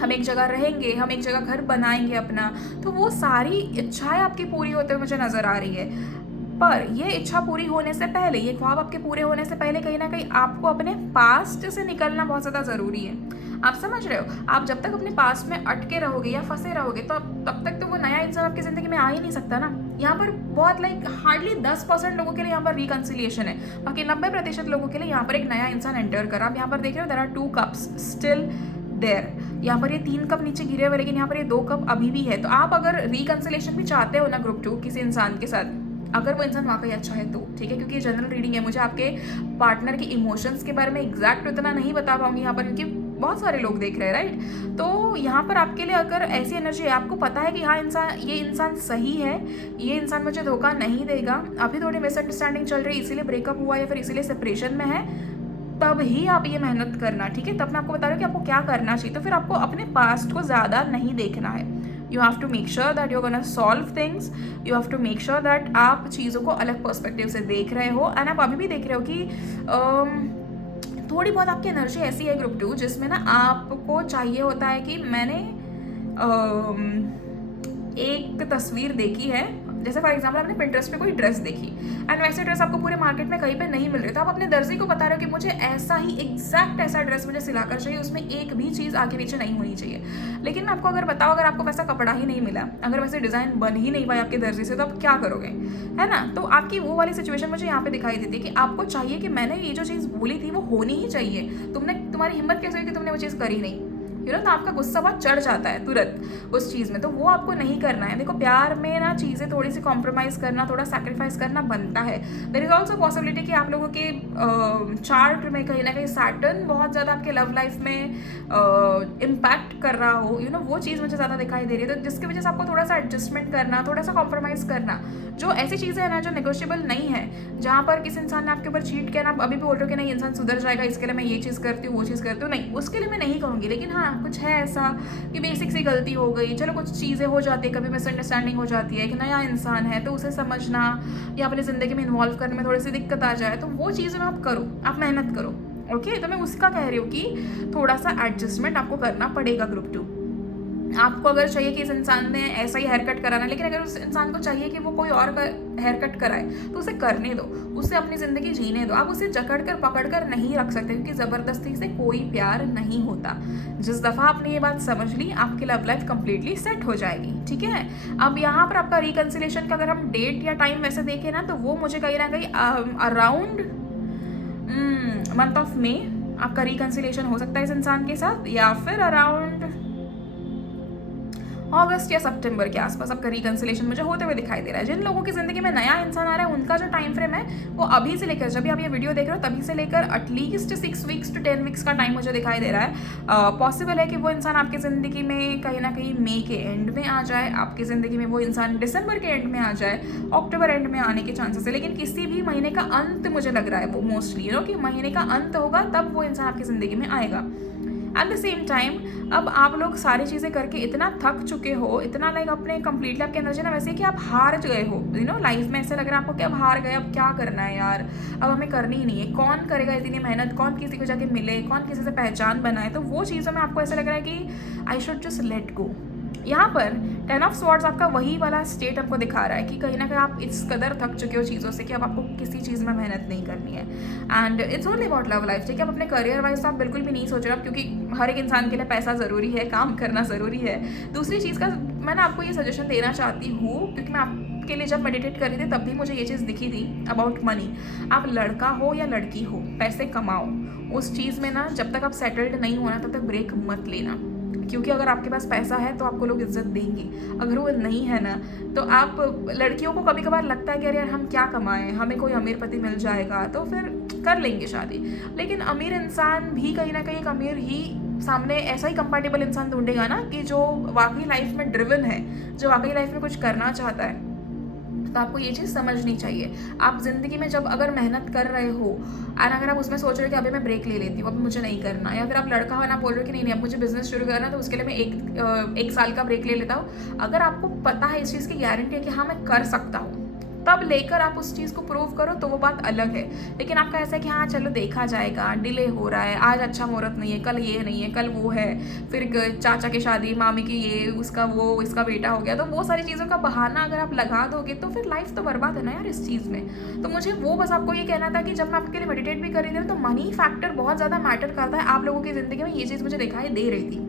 हम एक जगह रहेंगे, हम एक जगह घर बनाएंगे अपना। तो वो सारी इच्छाएं आपकी पूरी होते हुए मुझे नज़र आ रही है। पर ये इच्छा पूरी होने से पहले, ये ख्वाब आपके पूरे होने से पहले कहीं ना कहीं आपको अपने पास्ट से निकलना बहुत ज़्यादा ज़रूरी है। आप समझ रहे हो? आप जब तक अपने पास्ट में अटके रहोगे या फंसे रहोगे तो तब तक तो वो नया इंसान आपकी ज़िंदगी में आ ही नहीं सकता ना। यहाँ पर बहुत हार्डली 10% लोगों के लिए यहाँ पर रिकन्सिलिएशन है, बाकी 90% लोगों के लिए यहाँ पर एक नया इंसान एंटर कर। आप यहाँ पर देख रहे हो, there are 2 cups, still there, यहाँ पर ये 3 कप नीचे गिरे हुए, लेकिन यहाँ पर ये 2 कप अभी भी है। तो आप अगर रिकंसिलेशन भी चाहते हो ना ग्रुप 2 किसी इंसान के साथ, अगर वो इंसान वाकई अच्छा है तो ठीक है, क्योंकि ये जनरल रीडिंग है, मुझे आपके पार्टनर के इमोशंस के बारे में एग्जैक्ट उतना नहीं बता पाऊंगी यहाँ पर, क्योंकि बहुत सारे लोग देख रहे हैं, राइट। तो यहाँ पर आपके लिए अगर ऐसी एनर्जी है, आपको पता है कि हाँ ये इंसान सही है, ये इंसान मुझे धोखा नहीं देगा, अभी थोड़ी मिसअंडरस्टैंडिंग चल रही है इसीलिए ब्रेकअप हुआ या फिर इसीलिए सेपरेशन में है, तब ही आप ये मेहनत करना, ठीक है। तब मैं आपको बता रही हूँ कि आपको क्या करना चाहिए। तो फिर आपको अपने पास्ट को ज़्यादा नहीं देखना है। You have to make sure that you gonna solve things, you have to make sure that आप चीज़ों को अलग पर्सपेक्टिव से देख रहे हो। एंड आप अभी भी देख रहे हो कि थोड़ी बहुत आपकी एनर्जी ऐसी है ग्रुप 2 जिसमें ना आपको चाहिए होता है कि मैंने एक तस्वीर देखी है, जैसे फॉर एग्जाम्पल आपने पिंटरेस्ट पे कोई ड्रेस देखी एंड वैसे ड्रेस आपको पूरे मार्केट में कहीं पे नहीं मिल रही, तो आप अपने दर्जी को बता रहे हो कि मुझे ऐसा ही एग्जैक्ट ऐसा ड्रेस मुझे सिलाकर चाहिए, उसमें एक भी चीज़ आगे पीछे नहीं होनी चाहिए। लेकिन मैं आपको अगर बताओ, अगर आपको वैसा कपड़ा ही नहीं मिला, अगर वैसे डिज़ाइन बन ही नहीं पाया आपके दर्जी से, तो आप क्या करोगे, है ना। तो आपकी वो वाली सिचुएशन मुझे यहाँ पे दिखाई देती है कि आपको चाहिए कि मैंने ये जो चीज़ बोली थी वो होनी ही चाहिए, तुम्हारी हिम्मत कैसे हुई कि तुमने वो चीज़ करी नहीं, तो आपका गुस्सा बहुत चढ़ जाता है तुरंत उस चीज़ में। तो वो आपको नहीं करना है। देखो, प्यार में ना चीज़ें थोड़ी सी कॉम्प्रोमाइज़ करना, थोड़ा सैक्रिफाइस करना बनता है। देयर इज ऑल्सो पॉसिबिलिटी कि आप लोगों के चार्ट में कहीं ना कहीं सैटर्न बहुत ज़्यादा आपके लव लाइफ में इम्पैक्ट कर रहा हो, वो चीज़ मुझे ज़्यादा दिखाई दे रही है। तो जिसकी वजह से आपको थोड़ा सा एडजस्टमेंट करना, थोड़ा सा कॉम्प्रोमाइज़ करना, जो ऐसी चीज़ें हैं ना जो नेगोशिएबल नहीं है, जहाँ पर किसी इंसान ने आपके ऊपर चीट किया ना, आप अभी भी बोल रहे हो कि नहीं इंसान सुधर जाएगा, इसके लिए मैं ये चीज़ करती हूँ, वो चीज़ करती हूँ, नहीं उसके लिए मैं नहीं कहूँगी। लेकिन हाँ, कुछ है ऐसा कि बेसिक सी गलती हो गई, चलो कुछ चीज़ें हो जाती है, कभी मिसअंडरस्टैंडिंग हो जाती है, एक नया इंसान है तो उसे समझना या अपनी ज़िंदगी में इन्वॉल्व करने में थोड़ी सी दिक्कत आ जाए, तो वो चीज़ें आप करो, आप मेहनत करो, ओके। तो मैं उसका कह रही हूँ कि थोड़ा सा एडजस्टमेंट आपको करना पड़ेगा ग्रुप 2। आपको अगर चाहिए कि इस इंसान ने ऐसा ही हेयर कट कराना, लेकिन अगर उस इंसान को चाहिए कि वो कोई और हेयर कट कराए तो उसे करने दो, उससे अपनी ज़िंदगी जीने दो। आप उसे जकड़ कर पकड़ कर नहीं रख सकते, क्योंकि ज़बरदस्ती से कोई प्यार नहीं होता। जिस दफ़ा आपने ये बात समझ ली, आपकी लव लाइफ कंप्लीटली सेट हो जाएगी, ठीक है। अब यहाँ पर आपका रिकन्सिलेशन का अगर हम डेट या टाइम वैसे देखें ना, तो वो मुझे कहीं ना कहीं अराउंड मंथ ऑफ मे आपका रिकन्सिलेशन हो सकता है इस इंसान के साथ, या फिर अराउंड अगस्त या सितंबर के आसपास आपका रिकन्सिलेशन मुझे होते हुए दिखाई दे रहा है। जिन लोगों की ज़िंदगी में नया इंसान आ रहा है, उनका जो टाइम फ्रेम है वो अभी से लेकर, जब भी आप ये वीडियो देख रहे हो तभी से लेकर एटलीस्ट 6 वीक्स to 10 वीक्स का टाइम मुझे दिखाई दे रहा है। पॉसिबल है कि वो इंसान आपकी ज़िंदगी में कहीं ना कहीं मई के एंड में आ जाए, आपकी ज़िंदगी में वो इंसान दिसंबर के एंड में आ जाए, अक्टूबर एंड में आने के चांसेस है, लेकिन किसी भी महीने का अंत मुझे लग रहा है वो मोस्टली, कि महीने का अंत होगा तब वो इंसान आपकी ज़िंदगी में आएगा। एट द सेम टाइम अब आप लोग सारी चीज़ें करके इतना थक चुके हो, इतना लाइक अपने कंप्लीटली आपकी एनर्जी ना वैसे कि आप हार गए हो, लाइफ में ऐसा लग रहा है आपको कि अब हार गए, अब क्या करना है यार, अब हमें करनी ही नहीं है, कौन करेगा इतनी मेहनत, कौन किसी को जाके मिले, कौन किसी से पहचान बनाए। तो वो चीज़ों में आपको ऐसा लग रहा है कि I should just let go. यहाँ पर 10 ऑफ स्वॉर्ड्स आपका वही वाला स्टेट आपको दिखा रहा है कि कहीं ना कहीं आप इस कदर थक चुके हो चीज़ों से कि अब आपको किसी चीज़ में मेहनत नहीं करनी है। And it's only about love life, ठीक है। आप अपने करियर वाइज आप बिल्कुल भी नहीं सोच रहे, क्योंकि हर एक इंसान के लिए पैसा ज़रूरी है, काम करना ज़रूरी है। दूसरी चीज़ का मैं आपको ये सजेशन देना चाहती हूँ, क्योंकि मैं आपके लिए जब मेडिटेट कर रही थी तब भी मुझे ये चीज़ दिखी थी अबाउट मनी। आप लड़का हो या लड़की हो, पैसे कमाओ, उस चीज़ में ना जब तक आप सेटल्ड नहीं होना तब तक ब्रेक मत लेना, क्योंकि अगर आपके पास पैसा है तो आपको लोग इज्जत देंगे, अगर वो नहीं है ना तो आप लड़कियों को कभी कभार लगता है कि अरे यार हम क्या कमाएं, हमें कोई अमीर पति मिल जाएगा तो फिर कर लेंगे शादी। लेकिन अमीर इंसान भी कहीं ना कहीं एक अमीर ही सामने ऐसा ही कंपैटिबल इंसान ढूंढेगा ना कि जो वाकई लाइफ में ड्रिवन है, जो वाकई लाइफ में कुछ करना चाहता है। तो आपको ये चीज़ समझनी चाहिए। आप ज़िंदगी में जब अगर मेहनत कर रहे हो और अगर आप उसमें सोच रहे हो कि अभी मैं ब्रेक ले लेती हूँ, अभी मुझे नहीं करना, या फिर आप लड़का हो ना बोल रहे हो कि नहीं अब मुझे बिजनेस शुरू करना, तो उसके लिए मैं एक साल का ब्रेक ले लेता हूँ। अगर आपको पता है इस चीज़ की गारंटी है कि हाँ मैं कर सकता हूँ, तब लेकर आप उस चीज़ को प्रूव करो तो वो बात अलग है। लेकिन आपका ऐसा है कि हाँ चलो देखा जाएगा, डिले हो रहा है, आज अच्छा मुहूर्त नहीं है, कल ये नहीं है, कल वो है, फिर चाचा की शादी, मामी की ये, उसका वो, इसका बेटा हो गया, तो वो सारी चीज़ों का बहाना अगर आप लगा दोगे तो फिर लाइफ तो बर्बाद है ना यार इस चीज़ में। तो मुझे वो बस आपको ये कहना था कि जब मैं आपके लिए मेडिटेट भी कर रही थी तो मनी फैक्टर बहुत ज़्यादा मैटर करता है। आप लोगों की ज़िंदगी में ये चीज़ मुझे दिखाई दे रही थी,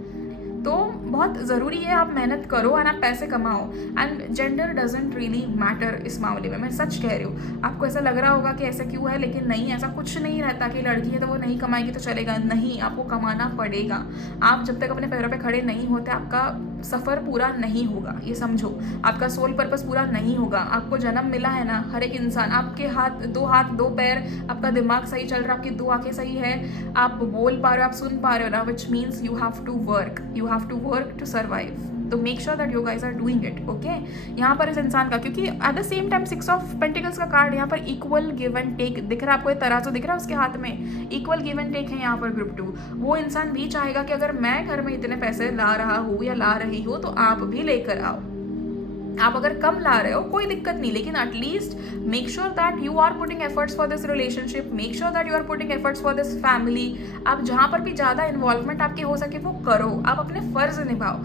तो बहुत ज़रूरी है आप मेहनत करो और आप पैसे कमाओ, and gender doesn't really matter इस मामले में, मैं सच कह रही हूँ। आपको ऐसा लग रहा होगा कि ऐसा क्यों है, लेकिन नहीं, ऐसा कुछ नहीं रहता कि लड़की है तो वो नहीं कमाएगी तो चलेगा, नहीं, आपको कमाना पड़ेगा। आप जब तक अपने पैरों पे खड़े नहीं होते आपका सफ़र पूरा नहीं होगा, ये समझो, आपका सोल पर्पस पूरा नहीं होगा। आपको जन्म मिला है ना, हर एक इंसान, आपके हाथ दो पैर, आपका दिमाग सही चल रहा है, आपकी 2 आंखें सही है, आप बोल पा रहे हो, आप सुन पा रहे हो ना, which means you have to work to survive. तो make sure that you guys are doing it, okay. यहाँ पर इस इंसान का, क्योंकि at the same time 6 of pentacles का कार्ड यहाँ पर इक्वल गिव एंड टेक दिख रहा है आपको, ये तराजू दिख रहा है उसके हाथ में, इक्वल गिव एंड टेक है यहाँ पर ग्रुप 2। वो इंसान भी चाहेगा कि अगर मैं घर में इतने पैसे ला रहा हूँ या ला रही हूँ तो आप भी लेकर आओ। आप अगर कम ला रहे हो कोई दिक्कत नहीं, लेकिन at least make sure that you are putting efforts for this relationship, make sure that you are putting efforts for this family. आप जहाँ पर भी ज़्यादा इन्वॉल्वमेंट आपकी हो सके वो करो, आप अपने फ़र्ज निभाओ।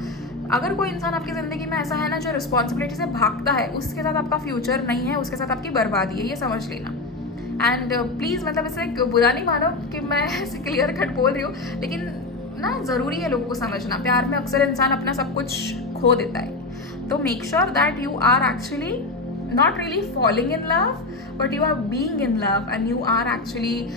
अगर कोई इंसान आपकी ज़िंदगी में ऐसा है ना जो रिस्पॉन्सिबिलिटी से भागता है, उसके साथ आपका फ्यूचर नहीं है, उसके साथ आपकी बर्बादी है, ये समझ लेना। एंड प्लीज़ मतलब इसे बुरा नहीं मानो कि मैं ऐसे क्लियर कट बोल रही हूँ, लेकिन ना ज़रूरी है लोगों को समझना, प्यार में अक्सर इंसान अपना सब कुछ खो देता है। तो make sure that you are actually not really falling in love, but you are being in love, and you are actually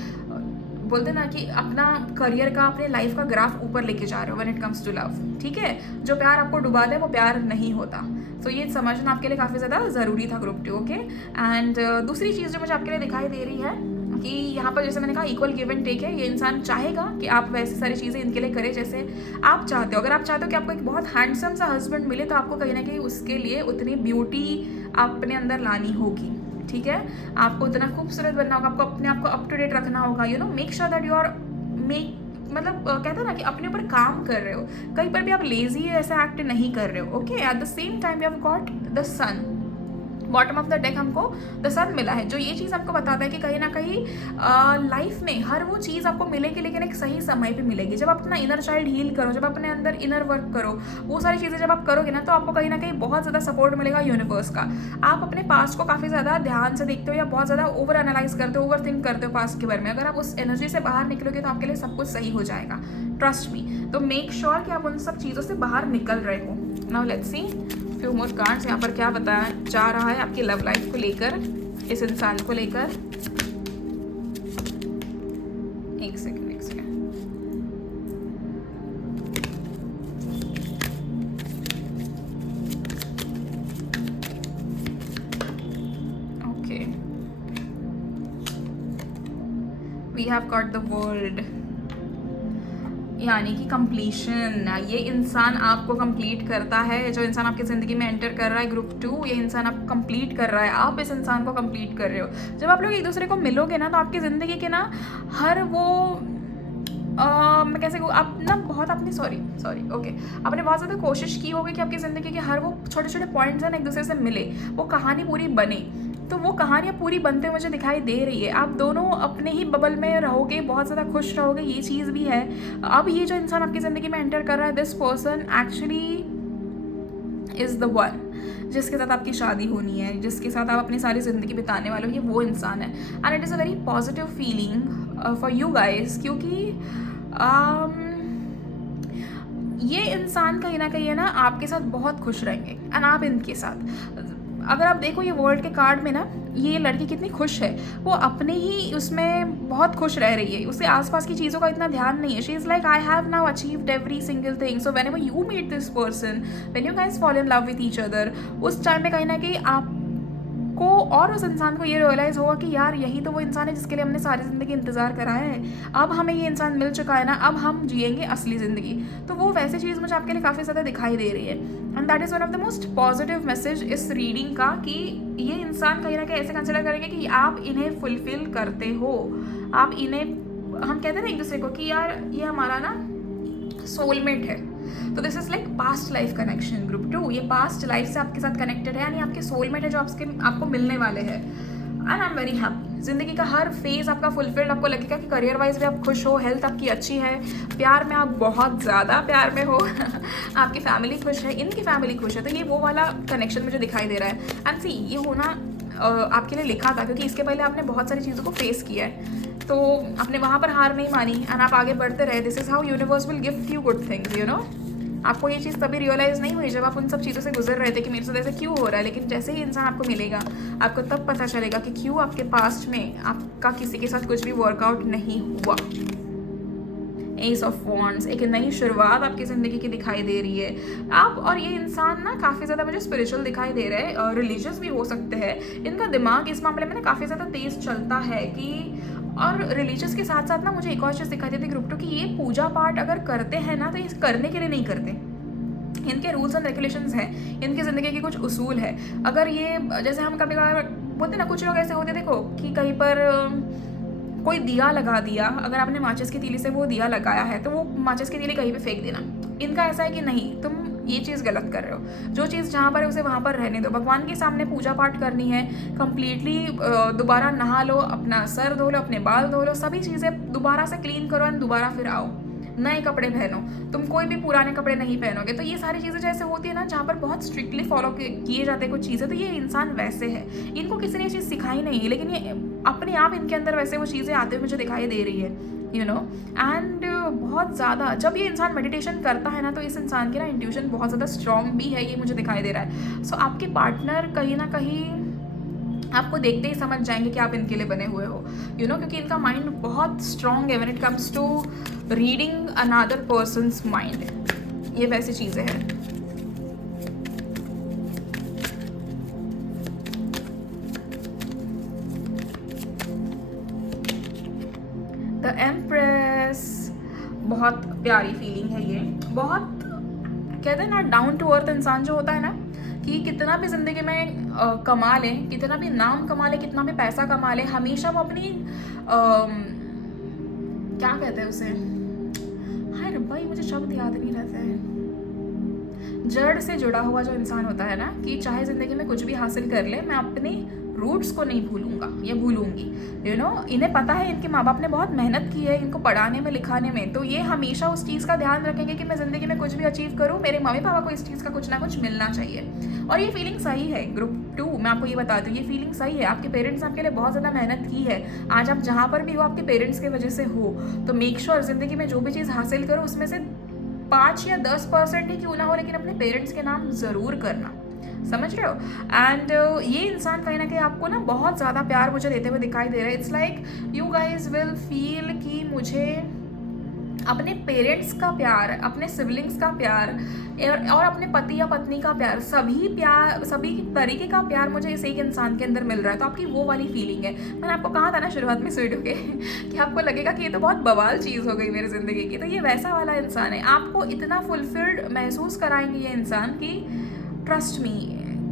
बोलते ना कि अपना करियर का, अपने लाइफ का ग्राफ ऊपर लेके जा रहे हो when it comes to love, ठीक है। जो प्यार आपको डुबा दे वो प्यार नहीं होता। तो ये समझना आपके लिए काफ़ी ज़्यादा ज़रूरी था ग्रुप 2, ओके। एंड दूसरी चीज़ जो मुझे आपके लिए दिखाई दे रही है कि यहाँ पर जैसे मैंने कहा इक्वल गिव एंड टेक है, ये इंसान चाहेगा कि आप वैसी सारी चीज़ें इनके लिए करें जैसे आप चाहते हो। अगर आप चाहते हो कि आपको एक बहुत हैंडसम सा हस्बैंड मिले तो आपको कहीं ना कहीं उसके लिए उतनी ब्यूटी अपने अंदर लानी होगी, ठीक है। आपको उतना खूबसूरत बनना होगा, आपको अपने आप को अप टू डेट रखना होगा, you know, make sure that you are मतलब कहते हैं ना कि अपने ऊपर काम कर रहे हो, कहीं पर भी आप लेजी ऐसा एक्ट नहीं कर रहे हो, okay. At the same time you have got the sun, bottom of the deck हमको द सन मिला है, जो ये चीज़ आपको बताता है कि कहीं ना कहीं लाइफ में हर वो चीज़ आपको मिलेगी, लेकिन एक सही समय पे मिलेगी। जब आप अपना इनर चाइल्ड हील करो, जब अपने अंदर इनर वर्क करो, वो सारी चीज़ें जब आप करोगे ना, तो आपको कहीं ना कहीं बहुत ज़्यादा सपोर्ट मिलेगा यूनिवर्स का। आप अपने पास्ट को काफ़ी ज़्यादा ध्यान से देखते हो या बहुत ज़्यादा ओवर एनालाइज करते हो, ओवर थिंक करते हो पास्ट के बारे में, अगर आप उस एनर्जी से बाहर निकलोगे तो आपके लिए सब कुछ सही हो जाएगा, ट्रस्ट मी। तो मेक श्योर कि आप उन सब चीज़ों से बाहर निकल रहे हो। Now let's see few more cards यहाँ पर क्या बताया जा रहा है आपकी लव लाइफ को लेकर, इस इंसान को लेकर। एक second okay, we have got the world, यानी कि कंप्लीशन। ये इंसान आपको कंप्लीट करता है, जो इंसान आपकी ज़िंदगी में एंटर कर रहा है ग्रुप 2, ये इंसान आपको कंप्लीट कर रहा है, आप इस इंसान को कंप्लीट कर रहे हो। जब आप लोग एक दूसरे को मिलोगे ना तो आपकी ज़िंदगी के ना हर वो मैं कैसे कहूँ, आप ना बहुत अपनी सॉरी ओके, आपने बहुत ज़्यादा कोशिश की होगी कि आपकी ज़िंदगी के हर वो छोटे छोटे पॉइंट्स हैं ना एक दूसरे से मिले, वो कहानी पूरी बने। तो वो कहानियाँ पूरी बनते मुझे दिखाई दे रही है। आप दोनों अपने ही बबल में रहोगे, बहुत ज़्यादा खुश रहोगे, ये चीज़ भी है। अब ये जो इंसान आपकी ज़िंदगी में एंटर कर रहा है, this person actually is the one जिसके साथ आपकी शादी होनी है, जिसके साथ आप अपनी सारी ज़िंदगी बिताने वाले हो, ये वो इंसान है। And it is a very positive feeling for you guys, क्योंकि ये इंसान कहीं ना कहीं है ना आपके साथ बहुत खुश रहेंगे, एंड आप इनके साथ। अगर आप देखो ये वर्ल्ड के कार्ड में ना, ये लड़की कितनी खुश है, वो अपने ही उसमें बहुत खुश रह रही है, उसके आसपास की चीज़ों का इतना ध्यान नहीं है। She is like I have now achieved every single thing, so whenever you meet this person, when you guys fall in love with each other, उस टाइम में कहीं ना कहीं आपको और उस इंसान को ये रियलाइज़ होगा कि यार यही तो वो इंसान है जिसके लिए हमने सारी ज़िंदगी इंतज़ार करा है। अब हमें ये इंसान मिल चुका है ना, अब हम जिएंगे असली ज़िंदगी। तो वो वैसी चीज़ मुझे आपके लिए काफ़ी ज़्यादा दिखाई दे रही है, and that is one of the most positive message इस रीडिंग का, कि ये इंसान कहीं ना कहीं ऐसे कंसिडर करेंगे कि आप इन्हें फुलफिल करते हो, आप इन्हें, हम कहते हैं ना एक दूसरे को कि यार ये हमारा ना सोलमेट है। तो this is like past life connection group 2, ये पास्ट लाइफ से आपके साथ कनेक्टेड है, यानी आपके सोलमेट है जो आपको मिलने वाले हैं। And I am very happy, ज़िंदगी का हर फेज़ आपका फुलफिल्ड, आपको लगेगा कि करियर वाइज भी आप खुश हो, हेल्थ आपकी अच्छी है, प्यार में आप बहुत ज़्यादा प्यार में हो आपकी फैमिली खुश है, इनकी फैमिली खुश है। तो ये वो वाला कनेक्शन मुझे दिखाई दे रहा है। एंड सी ये होना आपके लिए लिखा था, क्योंकि इसके पहले आपने बहुत सारी चीज़ों को फेस किया है, तो आपने वहाँ पर हार नहीं मानी, एंड आप आगे बढ़ते रहे। This is how universe will gift you good things, you know. आपको ये चीज़ तभी रियलाइज़ नहीं हुई जब आप उन सब चीज़ों से गुजर रहे थे कि मेरे साथ ऐसे क्यों हो रहा है, लेकिन जैसे ही इंसान आपको मिलेगा आपको तब पता चलेगा कि क्यों आपके पास्ट में आपका किसी के साथ कुछ भी वर्कआउट नहीं हुआ। एस ऑफ वॉन्ड्स, एक नई शुरुआत आपकी ज़िंदगी की दिखाई दे रही है। आप और ये इंसान ना काफ़ी ज़्यादा मुझे स्पिरिचुअल दिखाई दे रहा है और रिलीजियस भी हो सकते हैं। इनका दिमाग इस मामले में ना काफ़ी ज़्यादा तेज़ चलता है कि, और रिलीजियस के साथ साथ ना मुझे एक और चीज़ दिखाई देती है ग्रुप 2 कि ये पूजा पाठ अगर करते हैं ना तो ये करने के लिए नहीं करते, इनके रूल्स एंड रेगुलेशंस हैं, इनकी ज़िंदगी के कुछ उसूल है। अगर ये जैसे हम कभी कभार बोलते ना, कुछ लोग ऐसे होते देखो कि कहीं पर कोई दिया लगा दिया, अगर आपने माचिस की तीली से वो दिया लगाया है तो वो माचिस की तीली कहीं पे फेंक देना। इनका ऐसा है कि नहीं, तुम ये चीज़ गलत कर रहे हो, जो चीज़ जहाँ पर है उसे वहाँ पर रहने दो। भगवान के सामने पूजा पाठ करनी है कंप्लीटली, दोबारा नहा लो, अपना सर धो लो, अपने बाल धो लो, सभी चीज़ें दोबारा से क्लीन करो एंड दोबारा फिर आओ, नए कपड़े पहनो। तुम कोई भी पुराने कपड़े नहीं पहनोगे। तो ये सारी चीज़ें जैसे होती है ना जहाँ पर बहुत स्ट्रिक्टली फॉलो किए जाते हैं कुछ चीज़ें, तो ये इंसान वैसे है, इनको किसी ने ये चीज़ सिखाई नहीं है, लेकिन ये अपने आप इनके अंदर वैसे वो चीज़ें आते हुए मुझे दिखाई दे रही है, यू नो। एंड बहुत ज़्यादा जब ये इंसान मेडिटेशन करता है ना तो इस इंसान की ना इंट्यूशन बहुत ज़्यादा स्ट्रॉन्ग भी है, ये मुझे दिखाई दे रहा है। सो आपके पार्टनर कहीं ना कहीं आपको देखते ही समझ जाएंगे कि आप इनके लिए बने हुए हो, यू नो, क्योंकि इनका माइंड बहुत स्ट्रॉन्ग है when it comes to reading another person's mind. ये वैसी चीज़ें हैं। द एम्प्रेस, बहुत प्यारी फीलिंग है ये। बहुत कहते हैं ना डाउन टू अर्थ इंसान जो होता है ना, कि कितना भी ज़िंदगी में कमा ले, कितना भी नाम कमा ले, कितना भी पैसा कमा ले, हमेशा वो अपनी क्या कहते हैं उसे, हाय रब्बा ये मुझे शब्द याद नहीं रहता है, जड़ से जुड़ा हुआ जो इंसान होता है ना, कि चाहे ज़िंदगी में कुछ भी हासिल कर ले, मैं अपनी रूट्स को नहीं भूलूंगा या भूलूंगी, यू नो। इन्हें पता है इनके माँ बाप ने बहुत मेहनत की है इनको पढ़ाने में लिखाने में, तो ये हमेशा उस चीज़ का ध्यान रखेंगे कि मैं ज़िंदगी में कुछ भी अचीव करूँ, मेरे मम्मी पापा को इस चीज़ का कुछ ना कुछ मिलना चाहिए। और ये फीलिंग सही है ग्रुप 2, मैं आपको ये बता दूँ, ये फीलिंग सही है। आपके पेरेंट्स ने आपके लिए बहुत ज़्यादा मेहनत की है, आज आप जहाँ पर भी हो आपके पेरेंट्स की वजह से हो। तो मेक श्योर ज़िंदगी में जो भी चीज़ हासिल करो उसमें से 5 या 10% ही क्यों ना हो, लेकिन अपने पेरेंट्स के नाम ज़रूर करना, समझ रहे हो। एंड ये इंसान कहीं ना कहीं आपको ना बहुत ज़्यादा प्यार मुझे देते हुए दिखाई दे रहा है। It's like you guys will feel कि मुझे अपने पेरेंट्स का प्यार, अपने सिबलिंग्स का प्यार और अपने पति या पत्नी का प्यार, सभी तरीके का प्यार मुझे इस एक इंसान के अंदर मिल रहा है। तो आपकी वो वाली फीलिंग है। मैंने आपको कहा था ना शुरुआत में स्वीट होके कि आपको लगेगा कि ये तो बहुत बवाल चीज़ हो गई मेरी ज़िंदगी की, तो ये वैसा वाला इंसान है। आपको इतना फुलफिल्ड महसूस कराएंगे ये इंसान की, trust me,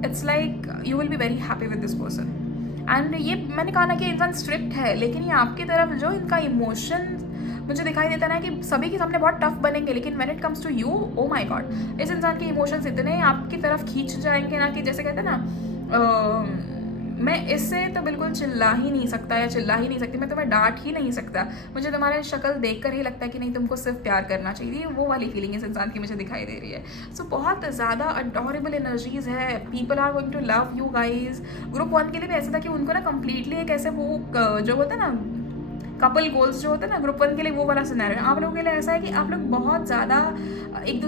it's like you will be very happy with this person. And ये मैंने कहा ना कि इंसान स्ट्रिक्ट है, लेकिन ये आपकी तरफ जो इनका इमोशन मुझे दिखाई देता है ना कि सभी के सामने बहुत टफ बनेंगे, लेकिन when it comes to you, oh my God, इस इंसान के इमोशंस इतने आपकी तरफ खींच जाएंगे ना कि जैसे कहते हैं ना, मैं इससे तो बिल्कुल चिल्ला ही नहीं सकता या चिल्ला ही नहीं सकती, मैं तुम्हें डांट ही नहीं सकता, मुझे तुम्हारे शक्ल देखकर ही लगता है कि नहीं तुमको सिर्फ प्यार करना चाहिए। वो वाली फीलिंग इस इंसान की मुझे दिखाई दे रही है। सो बहुत ज़्यादा अडोरेबल एनर्जीज है। People are going to love you guys. Group 1 के लिए भी ऐसा था कि उनको ना कंप्लीटली एक ऐसे वो जो होता है ना कपल गोल्स जो होता है ना, ग्रुप 1 के लिए वो वाला सिनेरियो है। आप लोगों के लिए ऐसा है कि आप लोग बहुत ज़्यादा एक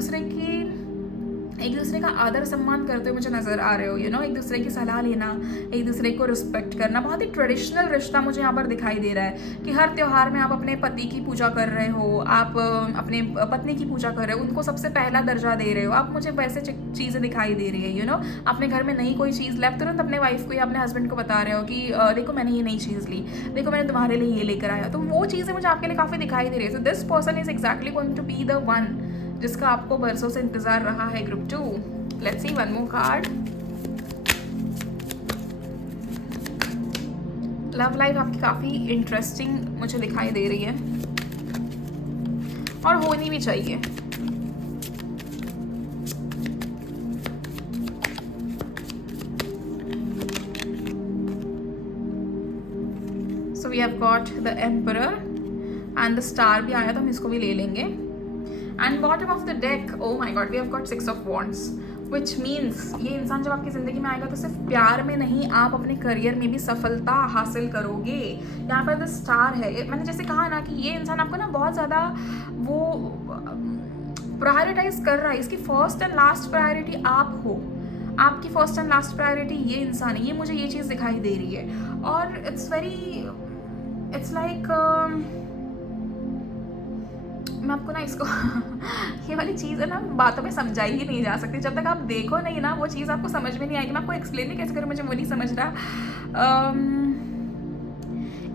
दूसरे का आदर सम्मान करते हुए मुझे नज़र आ रहे हो, यू नो, एक दूसरे की सलाह लेना, एक दूसरे को रिस्पेक्ट करना, बहुत ही ट्रेडिशनल रिश्ता मुझे यहाँ पर दिखाई दे रहा है कि हर त्यौहार में आप अपने पति की पूजा कर रहे हो, आप अपने पत्नी की पूजा कर रहे हो, उनको सबसे पहला दर्जा दे रहे हो आप। मुझे वैसे चीज़ें दिखाई दे रही है, यू नो। अपने घर में नई कोई चीज़ ला तुरंत अपने वाइफ को या अपने हस्बैंड को बता रहे हो कि देखो मैंने ये नई चीज़ ली, देखो मैंने तुम्हारे लिए ये लेकर आया। तो वो चीज़ें मुझे आपके लिए काफ़ी दिखाई दे रही है। So this person is exactly going to be the one जिसका आपको बरसों से इंतजार रहा है। Group 2, let's see one more card. Love life आपकी काफ़ी इंटरेस्टिंग मुझे दिखाई दे रही है और होनी भी चाहिए। So we have got the emperor and the star भी आया, तो हम इसको भी ले लेंगे। And bottom of the deck, oh my God, we have got 6 of wands, which means ये इंसान जब आपकी ज़िंदगी में आएगा तो सिर्फ प्यार में नहीं, आप अपने करियर में भी सफलता हासिल करोगे। यहाँ पर द स्टार है। मैंने जैसे कहा ना कि ये इंसान आपको ना बहुत ज़्यादा वो प्रायोरिटाइज कर रहा है, इसकी फर्स्ट एंड लास्ट प्रायोरिटी आप हो, आपकी फर्स्ट एंड लास्ट प्रायोरिटी ये इंसान है, ये मुझे ये चीज़ दिखाई दे रही है। और इट्स लाइक मैं आपको ना इसको ये वाली चीज़ है ना, बातों में समझाई ही नहीं जा सकती, जब तक आप देखो नहीं ना वो चीज़ आपको समझ में नहीं आएगी। मैं आपको एक्सप्लेन नहीं कैसे करूँ, मुझे वो नहीं समझ रहा।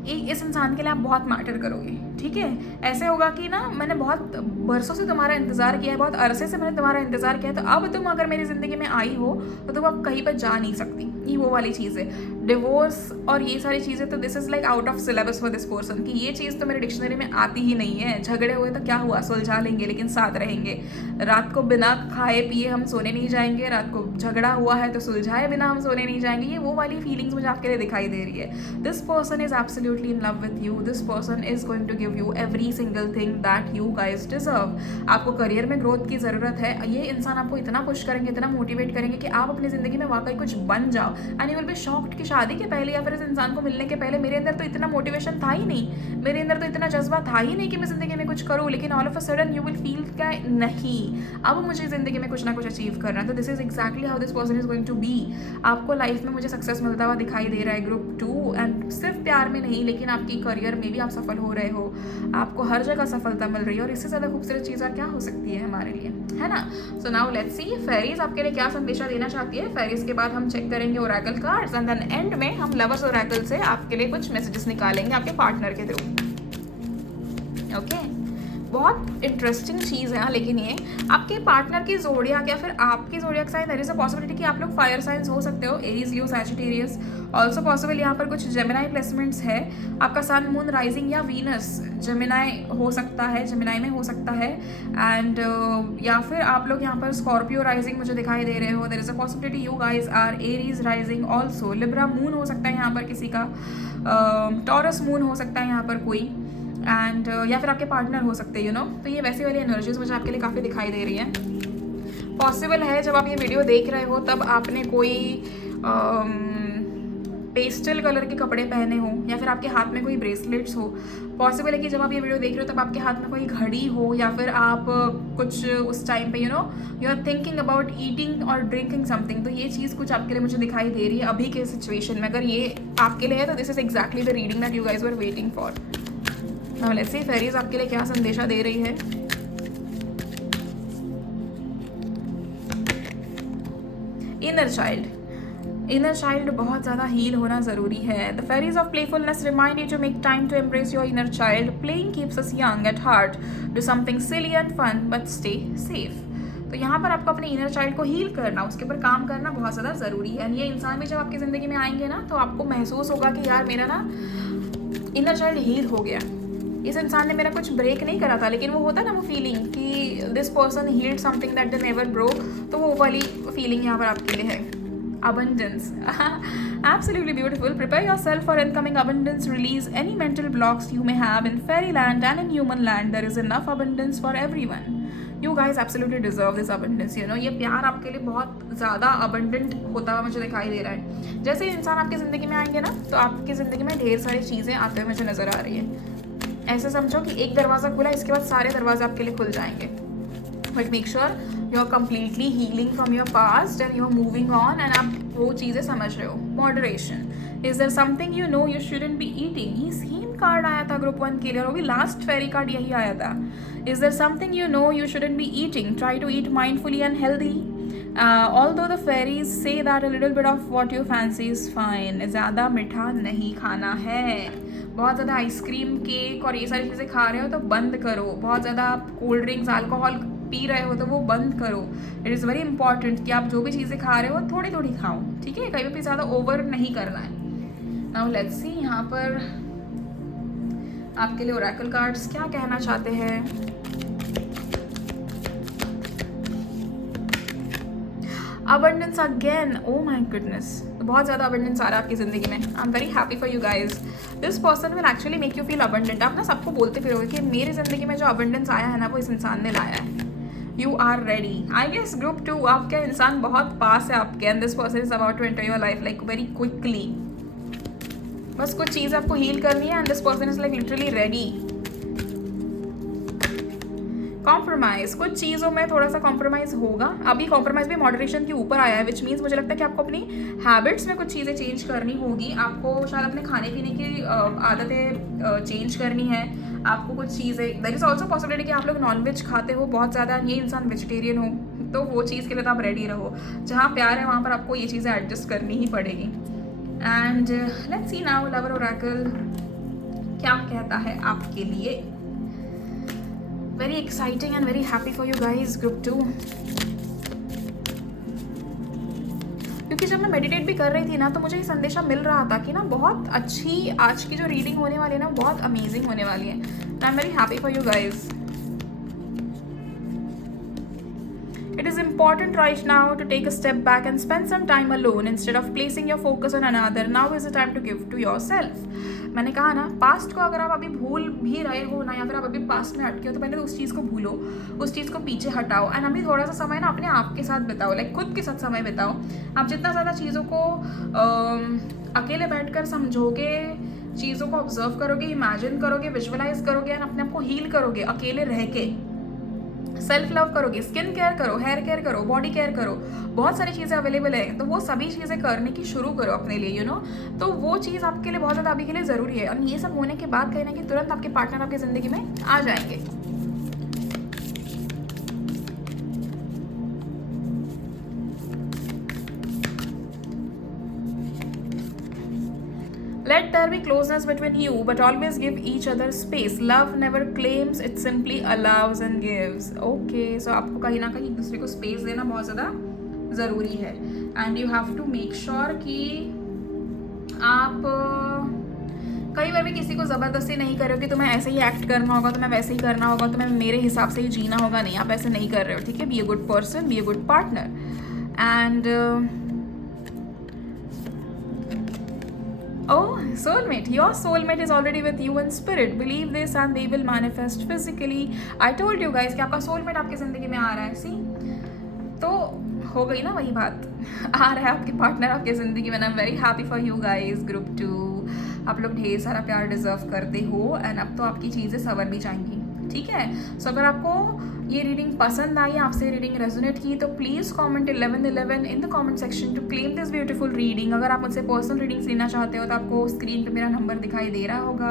इस इंसान के लिए आप बहुत मैटर करोगे, ठीक है। ऐसे होगा कि ना मैंने बहुत बरसों से तुम्हारा इंतज़ार किया है, बहुत अरसे से मैंने तुम्हारा इंतज़ार किया है, तो अब तुम अगर मेरी ज़िंदगी में आई हो तो तुम अब कहीं पर जा नहीं सकती। ये वो वाली चीज़ है, डिवोर्स और ये सारी चीज़ें, तो this is like out of syllabus for this person, कि ये चीज़ तो मेरे डिक्शनरी में आती ही नहीं है। झगड़े हुए तो क्या हुआ, सुलझा लेंगे लेकिन साथ रहेंगे। रात को बिना खाए पिए हम सोने नहीं जाएंगे, रात को झगड़ा हुआ है तो सुलझाए बिना हम सोने नहीं जाएंगे। ये वो वाली फीलिंग्स मुझे आपके लिए दिखाई दे रही है। This person is absolutely in love with you, this person is going to give you every single thing that you guys deserve. आपको करियर में ग्रोथ की ज़रूरत है, ये इंसान आपको इतना पुश करेंगे, इतना मोटिवेट करेंगे कि आप अपनी ज़िंदगी में वाकई कुछ बन जाओ। And you will be shocked कि शादी के पहले या फिर इस इंसान को मिलने के पहले मेरे अंदर तो इतना मोटिवेशन था ही नहीं, मेरे अंदर तो इतना जज्बा था ही नहीं कि मैं ज़िंदगी में कुछ करूँ, लेकिन all of a sudden you will feel क्या नहीं, अब मुझे ज़िंदगी में कुछ ना कुछ अचीव करना है। तो this is exactly how this person is going to be. आपको लाइफ में मुझे सक्सेस मिलता हुआ दिखाई दे रहा है ग्रुप 2, एंड सिर्फ प्यार में नहीं लेकिन आपकी करियर में भी आप सफल हो रहे हो, आपको हर जगह सफलता मिल रही है, और इससे ज़्यादा खूबसूरत चीज़ क्या हो सकती है हमारे लिए, है ना। So now let's see fairies आपके लिए क्या संदेशा देना चाहती है। फेरीज के बाद हम चेक करेंगे oracle cards, and then end में हम लवर्स ओरेकल से आपके लिए कुछ मैसेजेस निकालेंगे आपके पार्टनर के थ्रू। ओके, बहुत इंटरेस्टिंग चीज़ है हाँ। लेकिन ये आपके पार्टनर की जोडियाक या फिर आपकी zodiac sign, there is a possibility कि आप लोग फायर साइंस हो सकते हो, Aries, Leo, Sagittarius. Also possible यहाँ पर कुछ जेमिनाई प्लेसमेंट्स है। आपका सन, मून, राइजिंग या वीनस जेमिनाई हो सकता है, जेमिनाई में हो सकता है। एंड या फिर आप लोग यहाँ पर स्कॉर्पियो राइजिंग मुझे दिखाई दे रहे हो। There is a possibility you guys are Aries rising also. Libra moon हो सकता है यहाँ पर किसी का, टॉरस मून हो सकता है यहाँ पर कोई, एंड या फिर आपके पार्टनर हो सकते हैं, यू नो। तो ये वैसी वाली एनर्जीज मुझे आपके लिए काफ़ी दिखाई दे रही है। पॉसिबल है जब आप ये वीडियो देख रहे हो तब आपने कोई पेस्टल कलर के कपड़े पहने हो, या फिर आपके हाथ में कोई ब्रेसलेट्स हो। पॉसिबल है कि जब आप ये वीडियो देख रहे हो तब आपके हाथ में कोई घड़ी हो, या फिर आप कुछ उस टाइम पे you are thinking about eating और ड्रिंकिंग समथिंग। तो ये चीज़ कुछ आपके लिए मुझे दिखाई दे रही है अभी के सिचुएशन में। अगर ये आपके लिए है तो this is exactly the reading that you guys were waiting for. Now let's see fairies आपके लिए क्या संदेशा दे रही है। इनर चाइल्ड बहुत ज़्यादा हील होना ज़रूरी है। The fairies of playfulness remind you to make time to embrace your inner child. Playing keeps us young at heart, do something silly and fun but stay safe. तो यहाँ पर आपको अपने इनर चाइल्ड को heal करना, उसके ऊपर काम करना बहुत ज़्यादा ज़रूरी है। एंड ये इंसान भी जब आपकी ज़िंदगी में आएंगे ना तो आपको महसूस होगा कि यार मेरा ना इनर चाइल्ड हील हो गया, इस इंसान ने मेरा कुछ ब्रेक नहीं करा था, लेकिन वो होता ना वो फीलिंग कि this person healed something that they never broke. तो वो वाली फीलिंग यहाँ पर आपके लिए है। abundance absolutely beautiful. Prepare yourself for incoming abundance. Release any mental blocks you may have in fairyland and in human land. There is enough abundance for everyone. You guys absolutely deserve this abundance, you know. ये प्यार आपके लिए बहुत ज़्यादा abundant होता हुआ मुझे दिखाई दे रहा है। जैसे इंसान आपकी ज़िंदगी में आएंगे ना तो आपकी ज़िंदगी में ढेर सारी चीज़ें आते हुए मुझे नज़र आ रही है। ऐसे समझो कि एक दरवाज़ा खुला, इसके बाद सारे दरवाजे आपके लिए खुल जाएंगे। But make sure you are completely healing from your past and you are moving on, and आप वो चीज़ें समझ रहे हो। Moderation, is there something you know you shouldn't be eating. ही सीन कार्ड आया था ग्रुप 1 के लिए, और वो भी लास्ट फेरी कार्ड यही आया था। Is there something you know you shouldn't be eating, try to eat mindfully and healthy. Although the fairies say that a little bit of what you fancy is fine. ज़्यादा मीठा नहीं खाना है, बहुत ज़्यादा आइसक्रीम, केक और ये सारी चीज़ें खा रहे हो तो बंद करो। बहुत ज़्यादा आप कोल्ड ड्रिंक्स, अल्कोहल पी रहे हो तो वो बंद करो। इट इज़ वेरी इंपॉर्टेंट कि आप जो भी चीज़ें खा रहे हो थोड़ी थोड़ी खाओ, ठीक है। कहीं भी ज़्यादा ओवर नहीं करना है। नाउ लेट्स सी यहाँ पर आपके लिए ओरेकल कार्ड्स क्या कहना चाहते हैं। Abundance again, oh my goodness, बहुत ज़्यादा अबंडेंस आ रहा है आपकी ज़िंदगी में। आई am very happy for you guys. This person will actually make you feel abundant. आप ना सबको बोलते फिरोगे कि मेरी ज़िंदगी में जो अबंडेंस आया है ना वो इस इंसान ने लाया है। You are ready. I guess group 2 आपका इंसान बहुत पास है आपके, and this person is about to enter your life like very quickly. बस कुछ चीज़ आपको हील करनी है, and this person is like literally ready. Compromise, कुछ चीज़ों में थोड़ा सा कॉम्प्रोमाइज़ होगा। अभी कॉम्प्रोमाइज़ भी मॉडरेशन के ऊपर आया है, विच मीन्स मुझे लगता है कि आपको अपनी हैबिट्स में कुछ चीज़ें चेंज करनी होगी। आपको शायद अपने खाने पीने की आदतें चेंज करनी है। आपको कुछ चीज़ें, देयर इज़ ऑल्सो पॉसिबिलिटी कि आप लोग नॉनवेज खाते हो बहुत ज़्यादा, ये इंसान वेजिटेरियन हो, तो वो चीज़ के लिए तो आप रेडी रहो। जहाँ प्यार है वहाँ पर आपको ये चीज़ें एडजस्ट करनी ही पड़ेगी। And let's see now lover Oracle क्या कहता है आपके लिए। Very exciting and very happy for you guys group 2। क्योंकि जब मैं मेडिटेट भी कर रही थी ना, तो मुझे ये संदेशा मिल रहा था कि ना बहुत अच्छी आज की जो रीडिंग होने वाली है ना, बहुत अमेजिंग होने वाली है। I am very happy for you guys. It is important right now to take a step back and spend some time alone instead of placing your focus on another. Now is the time to give to yourself. मैंने कहा ना, past को अगर आप अभी भूल भी रहे हो ना, या फिर आप अभी पास्ट में अटके हो, तो पहले तो उस चीज़ को भूलो, उस चीज़ को पीछे हटाओ एंड अभी थोड़ा सा समय ना अपने आप के साथ बिताओ, लाइक खुद के साथ समय बिताओ। आप जितना ज़्यादा चीज़ों को अकेले बैठकर समझोगे, चीज़ों को ऑब्जर्व करोगे, इमेजिन करोगे, विजुअलाइज करोगे एंड अपने आप को हील करोगे अकेले रह के, सेल्फ लव करोगे, स्किन केयर करो, हेयर केयर करो, बॉडी केयर करो, बहुत सारी चीज़ें अवेलेबल है, तो वो सभी चीज़ें करने की शुरू करो अपने लिए, यू नो। तो वो चीज़ आपके लिए बहुत ज़्यादा अभी के लिए ज़रूरी है। और ये सब होने के बाद कहीं ना कहीं तुरंत आपके पार्टनर आपकी ज़िंदगी में आ जाएंगे। Let there be closeness between you, but always give each other space. Love never claims, it simply allows and gives. Okay, so आपको कहीं ना कहीं एक दूसरे को स्पेस देना बहुत ज़्यादा ज़रूरी है। And you have to make sure कि आप कई बार भी किसी को ज़बरदस्ती नहीं कर रहे हो कि तुम्हें ऐसे ही एक्ट करना होगा, तुम्हें वैसे ही करना होगा, तुम्हें मेरे हिसाब से ही जीना होगा। नहीं, आप ऐसे नहीं कर रहे हो, ठीक है। Be a good person, be a good partner. And oh, soulmate, your soulmate is already with you in spirit. Believe this and they will manifest physically. I told you guys कि आपका soulmate आपकी ज़िंदगी में आ रहा है। सी, तो हो गई ना वही बात। आ रहा है आपके पार्टनर आपकी ज़िंदगी में। आई am very happy for you guys group 2। आप लोग ढेर सारा प्यार डिजर्व करते हो एंड अब तो आपकी चीज़ें संवर भी जाएंगी, ठीक है। सो अगर आपको ये रीडिंग पसंद आई, आपसे रीडिंग रेजोनेट की, तो please comment 1111 in the comment section two claim this beautiful reading. अगर आप मुझसे पर्सनल रीडिंग्स लेना चाहते हो तो आपको स्क्रीन पे मेरा नंबर दिखाई दे रहा होगा,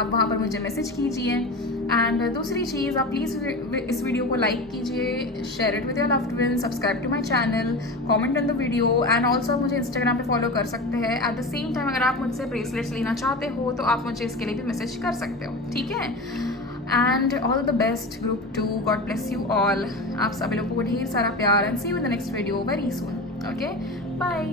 आप वहाँ पर मुझे मैसेज कीजिए। एंड दूसरी चीज़, आप प्लीज़ इस वीडियो को लाइक कीजिए, share it with your loved one, subscribe to my channel, comment on the video and also मुझे इंस्टाग्राम पे फॉलो कर सकते हैं। एट द सेम टाइम अगर आप मुझसे ब्रेसलेट्स लेना चाहते हो तो आप मुझे इसके लिए भी मैसेज कर सकते हो, ठीक है। And all the best group 2, God bless you all. आप सभी लोगों को ढेर सारा प्यार and see you in the next video very soon. Okay, bye.